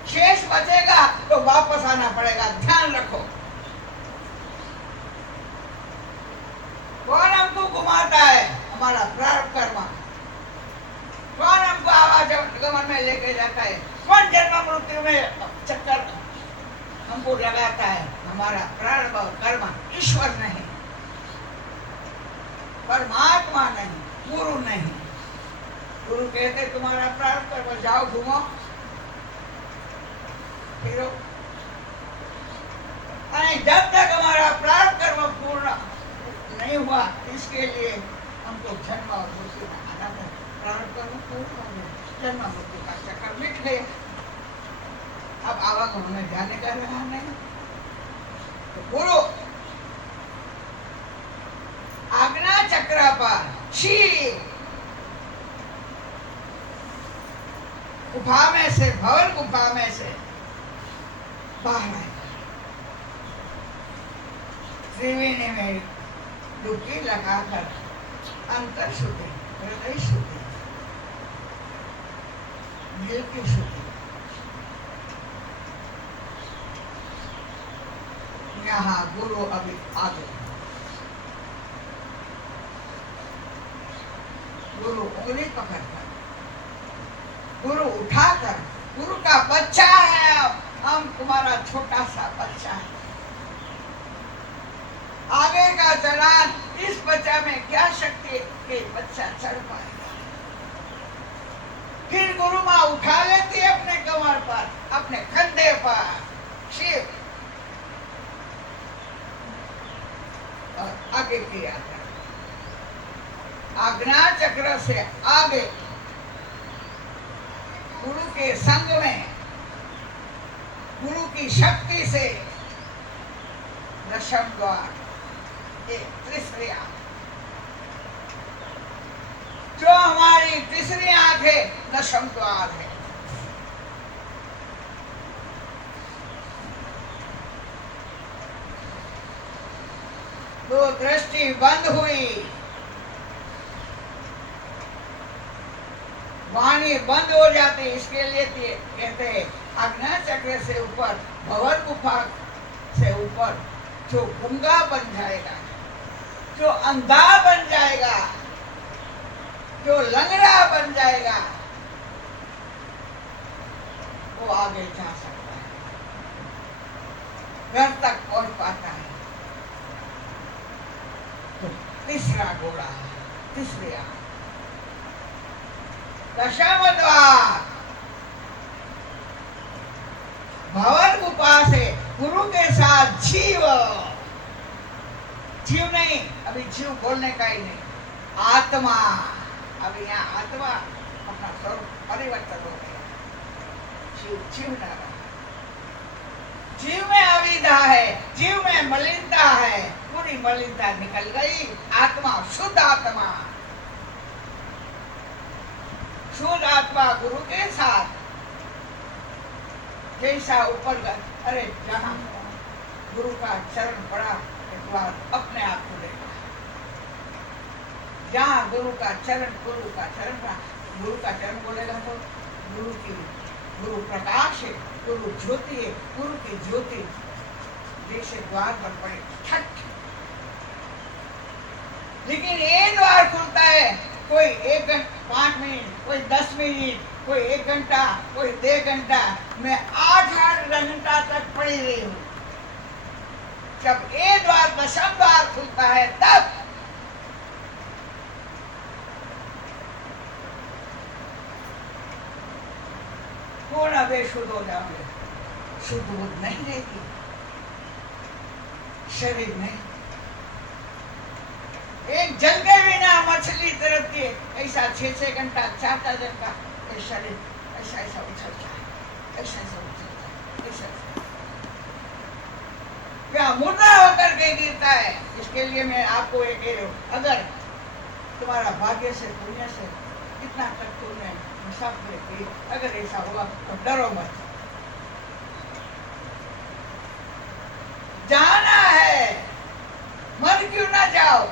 शेष बचेगा तो वापस आना पड़ेगा, ध्यान रखो। कौन हमको घुमाता है? हमारा प्रारब्ध कर्म। कौन हमको आवागमन में लेके जाता है? कौन जन्म मृत्यु में चक्कर हमको लगाता है? हमारा प्रारब्ध और कर्म। ईश्वर नहीं, परमात्मा नहीं, गुरु नहीं। गुरु कहते तुम्हारा प्रारब्ध कर्म, जाओ घूमो फिरो। जब तक हमारा प्रारब्ध कर्म पूर्ण नहीं हुआ, इसके लिए हमको जन्म और मृत्यु में आना है। प्रारब्ध कर्म पूर्ण हो गया, जन्म मृत्यु का चक्कर मिट गया, अब आवागमन में जाने का रहा नहीं। तो गुरु आज्ञा चक्र पर शिव गुफा में से, भवन गुफा में से बाहर आए। त्रिवेणी में डुबकी लगाकर अंतर शुद्धि, हृदय शुद्धि, दिल की शुद्धि, यहाँ गुरु अभी आगे। गुरु उंगली पकड़कर, गुरु उठाकर, गुरु का बच्चा है हम, तुम्हारा छोटा सा बच्चा है। आगे का चलान, इस बच्चा में क्या शक्ति है कि बच्चा चढ़ पाएगा। फिर गुरु माँ उठा लेती है अपने कमर पर, अपने कंधे पर, शिव, और आगे की यात्रा। आज्ञा चक्र से आगे गुरु के संग में, गुरु की शक्ति से दशम द्वार, एक तीसरी आंख, जो हमारी तीसरी आंख है, दशम द्वार है। तो दृष्टि बंद हुई, वाणी बंद हो जाती। इसके लिए कहते हैं आज्ञा चक्र से ऊपर, भवन गुफा से ऊपर जो गूंगा बन जाएगा, जो अंधा बन जाएगा, जो लंगड़ा बन जाएगा, वो आगे जा सकता है, घर तक पहुंच पाता है। तो तीसरा घोड़ा, तीसरी आंख, दशम द्वार, भवन गुफा से गुरु के साथ जीव, जीव नहीं, अभी जीव बोलने का ही नहीं, आत्मा। अभी यहाँ आत्मा अपना स्वरूप परिवर्तन हो गया, जीव जीव न रहा। जीव में अविद्या है, जीव में मलिनता है, पूरी मलिनता निकल गई। आत्मा, शुद्ध आत्मा, शुद्ध आत्मा गुरु के साथ जैसा ऊपर गए। अरे जहाँ गुरु का चरण पड़ा, द्वार अपने आप खुलेगा। जहाँ गुरु का चरण पड़ा, गुरु का चरण बोलेगा तो गुरु प्रकाश है, गुरु ज्योति है, गुरु की ज्योति जैसे द्वार पर पड़े, ठट। लेकिन ये द्वार खुलता है, कोई 5 मिनट, कोई 10 मिनट, कोई 1 घंटा, कोई 1.5 घंटा। मैं 8 घंटा तक पड़ी रही हूँ। जब ये द्वार, दशम द्वार खुलता है, तब पूर्ण बेशुद्ध हो जाओगे। शुद्ध बुद्ध नहीं रहेगी, शरीर नहीं। एक जल के बिना मछली तरफती है, ऐसा 6 घंटा, 4 दिन का शरीर ऐसा उछलता है, ऐसा उछलता है, ऐसा क्या मुर्दा होकर के गिरता है। इसके लिए मैं आपको ये कह रहा हूँ, अगर तुम्हारा भाग्य से, पुण्य से कितना तक तुमने मुसाफिरी की, अगर ऐसा हुआ तो डरो मत। जाना है, मर क्यों ना जाओ,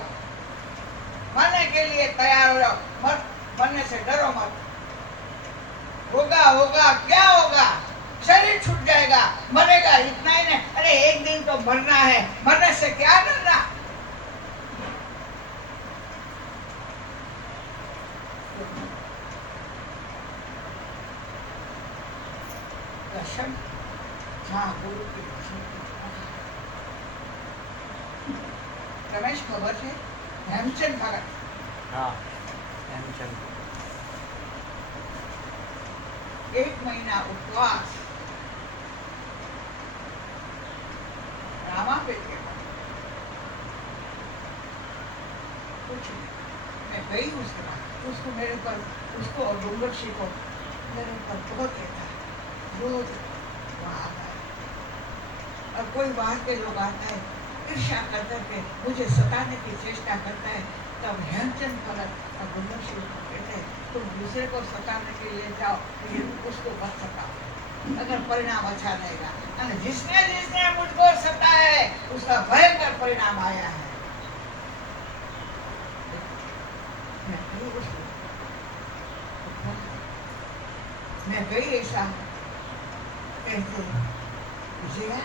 मरने के लिए तैयार हो जाओ, मरने से डरो मत। होगा क्या होगा, शरीर छूट जाएगा, मरेगा, इतना ही नहीं, अरे एक दिन तो मरना है, मरने से क्या डरना। दर्शन हाँ गुरु के रमेश खबर है हेमचंद भगत। हाँ हेमचंद। 1 महीना उपवास रामा पे किया, कुछ नहीं। मैं गई उसके बाद, उसको मेरे पर, उसको और डूंगरशी को मेरे ऊपर बहुत रहता है, रोज वहाँ आता है। और कोई बाहर के लोग आता है, ईर्ष्या कर करके मुझे सताने की चेष्टा करता है, तब हेमचंद भगत और डूंगरशी को कहते हैं तुम दूसरे को सताने के लिए जाओ, लेकिन उसको मत सताओ, अगर परिणाम अच्छा रहेगा। और जिसने जिसने मुझको सताया है उसका भयंकर परिणाम आया है। मैं गई ऐसा कहते विजया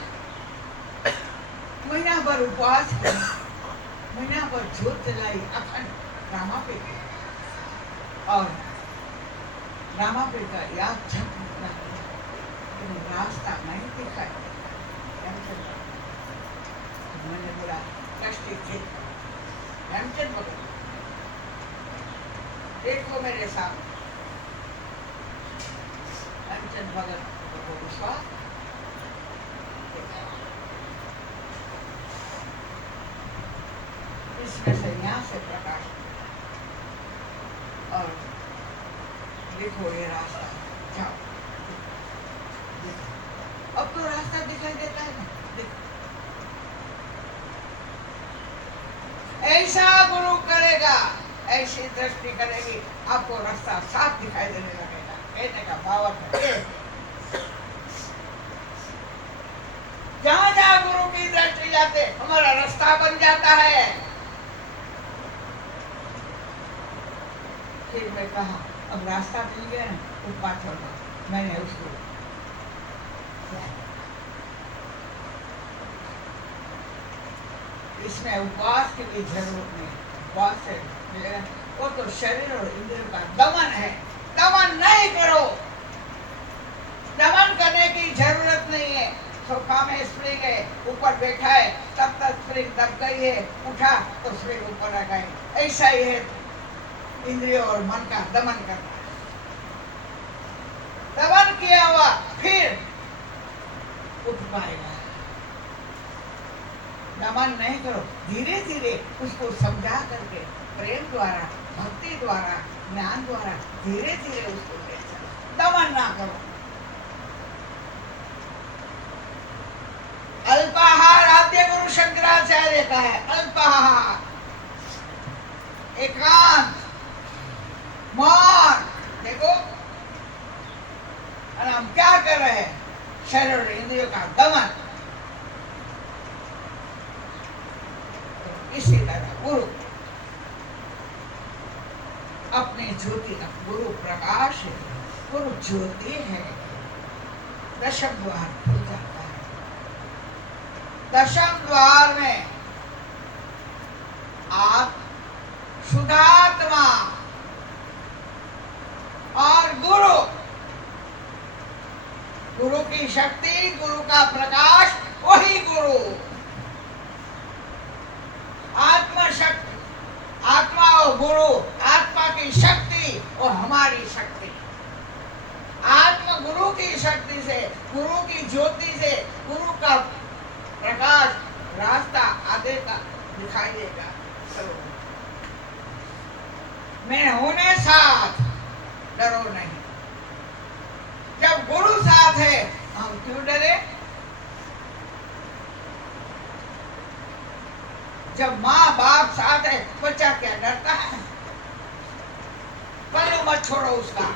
महीना भर उपवास किया, महीना भर जोत जलाई, अखंड रामा पे गई और रामा पे का याद झक निकला, रास्ता नहीं दिखाई। मैंने बोला कष्ट थे हेमचंद भगत, देखो मेरे साथ। हेमचंद भगत को विश्वास, इसमें से यहाँ से प्रकाश और देखो ये रास्ता, जाओ। अब तो रास्ता दिखाई देता है ना, देखो ऐसा गुरु करेगा, ऐसी दृष्टि करेगी, आपको रास्ता साफ दिखाई देने लगेगा। कहने का भाव है जहाँ जहाँ गुरु की दृष्टि जाते हमारा रास्ता बन जाता है। फिर मैं कहा अब रास्ता मिल गया ना, उपवास छोड़ना। मैंने उसको इसमें उपवास की भी जरूरत नहीं, उपवास से मिलेगा, वो तो शरीर और इंद्रियों का दमन है। दमन नहीं करो, दमन करने की जरूरत नहीं है। सोफा में स्प्रिंग है, ऊपर बैठा है, तब तक स्प्रिंग दब गई है, उठा तो स्प्रिंग ऊपर आ गई। ऐसा ही है इंद्रियों और मन का दमन करना। दमन किया हुआ फिर उठ पाएगा। दमन नहीं करो, धीरे धीरे उसको समझा करके प्रेम द्वारा, भक्ति द्वारा, ज्ञान द्वारा धीरे धीरे उसको ले चलो, दमन ना करो। अल्पाहार आद्य गुरु शंकराचार्य का है, अल्पाहार, एकांत, मौन। देखो और हम क्या कर रहे हैं, शरीर और इंद्रियों का दमन। इसी तरह गुरु अपनी ज्योति का, गुरु प्रकाश है, गुरु ज्योति है, दशम द्वार खुल जाता है। दशम द्वार में आप शुद्धात्मा और गुरु, गुरु की शक्ति, गुरु का प्रकाश, वही गुरु। आत्मा शक्ति, आत्मा और गुरु, आत्मा की शक्ति और हमारी शक्ति। आत्मा गुरु की शक्ति से, गुरु की ज्योति से, गुरु का प्रकाश रास्ता आगे का दिखाई देगा। चलो मैं होने साथ, डरो नहीं। जब गुरु साथ है हम क्यों डरे? जब माँ बाप साथ है बच्चा क्या डरता है? पल्लू मत छोड़ो उसका।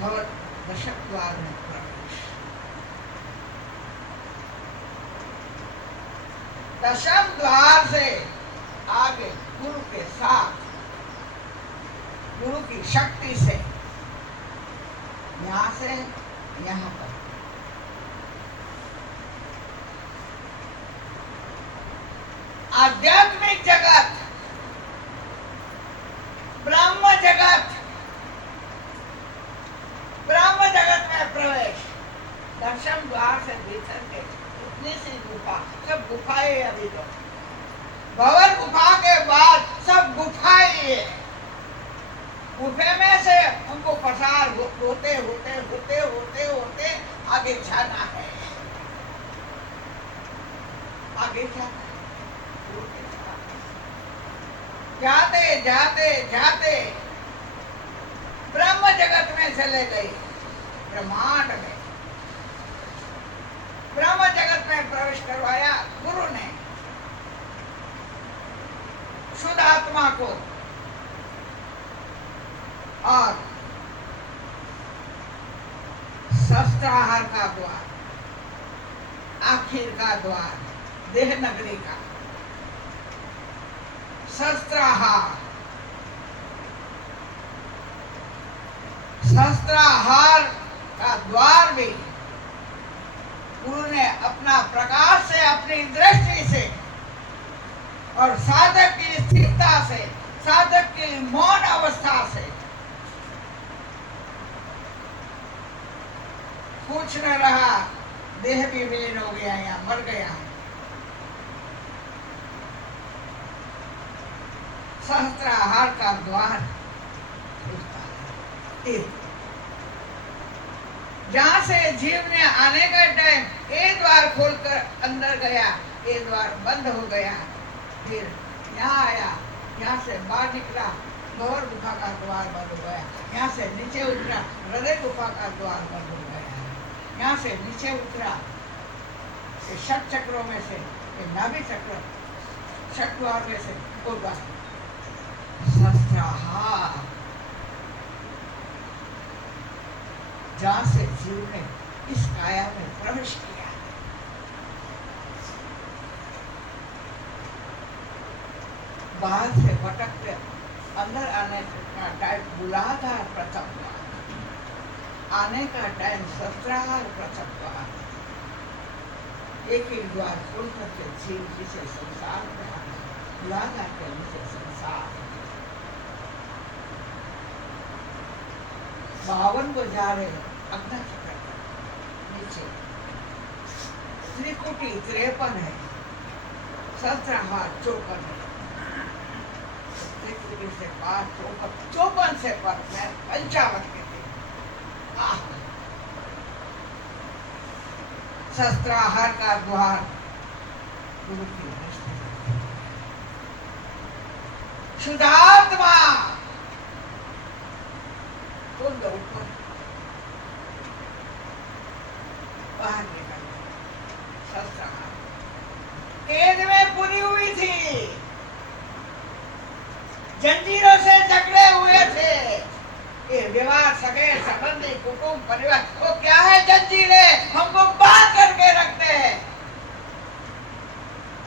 भगवत दशक द्वार में प्रवेश। दशम द्वार से आगे गुरु के साथ, गुरु की शक्ति से यहाँ से यहाँ तक। आध्यात्मिक जगत, ब्रह्म जगत, ब्रह्म जगत में प्रवेश, दर्शन द्वार से भीतर के इतनी सी गुफा, सब गुफाएं अभी तो। भवन गुफा के बाद सब गुफाएं है। गुफे में से हमको पसार होते होते होते होते होते आगे जाना है, आगे जाना है, जाते जाते जाते ब्रह्म जगत में चले गए, ब्रह्मांड में। ब्रह्म जगत में प्रवेश करवाया गुरु ने शुद्ध आत्मा को, और शस्त्राहार का द्वार, आखिर का द्वार, देह नगरी का शस्त्राहार। शस्त्राहार का द्वार भी गुरु ने अपना प्रकाश से, अपनी दृष्टि से और साधक की स्थिरता से, साधक की मौन अवस्था से कुछ न रहा, देह भी विलीन हो गया या मर गया। सहस्त्राहार का द्वार खुलता है, जहां से जीव ने आने का टाइम ये द्वार खोलकर अंदर गया, ये द्वार बंद हो गया, फिर यहाँ आया, यहाँ से बाहर निकला, गौर गुफा का द्वार बंद हो गया, यहाँ से नीचे उतरा, हृदय गुफा का द्वार बंद हो गया, यहाँ से नीचे उतरा, ये षट चक्रों में से, ये नाभि चक्र, षट द्वार में से वो द्वार शस्त्राहार, जहां से जीव ने इस काया में प्रवेश किया। बाहर से भटक कर अंदर आने का टाइम मूलाधार प्रथम द्वार, आने का टाइम शस्त्राहार प्रथम द्वार। एक एक द्वार खोल करके जीव जिसे संसार में आना, मूलाधार के नीचे संसार, 52 को जा रहे अग्नि चक्र नीचे, त्रिकुटी 53 है, सहस्त्राहार 54 है, त्रिकुटी से पार 54 से पर मैं 55 के थे। सहस्त्राहार का द्वार गुरु की दृष्टि, शुद्धात्मा कुंड ऊपर बाहर निकल, शस्त्राहार कैद में पूरी हुई थी, जंजीरों से जकड़े हुए थे। ये व्यवहार, सगे संबंधी, कुटुंब, परिवार, वो क्या है? जंजीरें हमको बांध करके रखते हैं,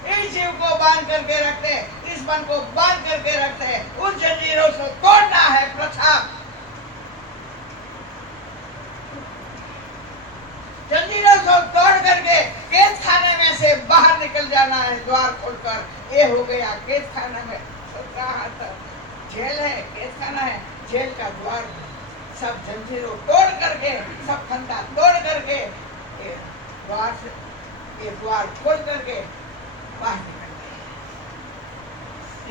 इस जीव को बांध करके रखते, इस मन को बांध करके रखते, उस जंजीरों को तोड़ना है प्रथम। जंजीरों को तोड़ करके कैद खाने में से बाहर निकल जाना है, द्वार खोलकर। ये हो गया कैद खाने में, जेल है, कैद खाना है, जेल का द्वार, सब जंजीरों तोड़ करके, सब फंदा तोड़ करके, ये द्वार से, ये द्वार खोल करके बाहर निकलना है।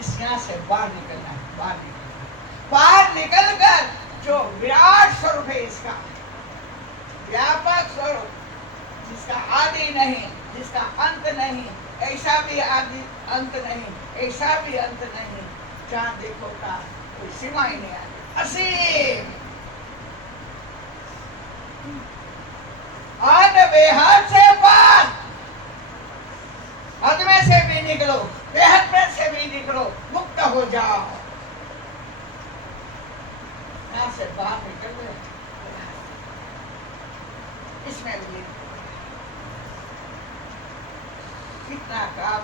इस यहाँ से बाहर निकलना है, बाहर निकलना है। बाहर निकलकर जो विराट स्वरूप है इसका, व्यापक स्वरूप, जिसका आदि नहीं, जिसका अंत नहीं, ऐसा भी आदि अंत नहीं, ऐसा भी अंत नहीं, जहाँ देखो का कोई सीमा ही नहीं आती, असीम अन बेहद से पार, हद में से भी निकलो, बेहद में से भी निकलो, मुक्त हो जाओ। यहाँ से बाहर निकल गए, इसमें भी कितना काम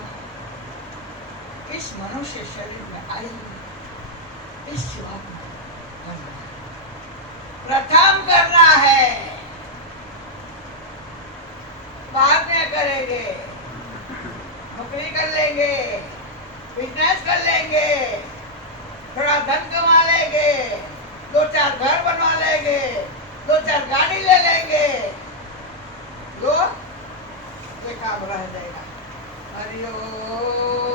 इस मनुष्य शरीर में आई हुई, इस जीवन में प्रथम करना है दो चार गाड़ी ले लेंगे, लो ये काम रह जाएगा। हरिओम।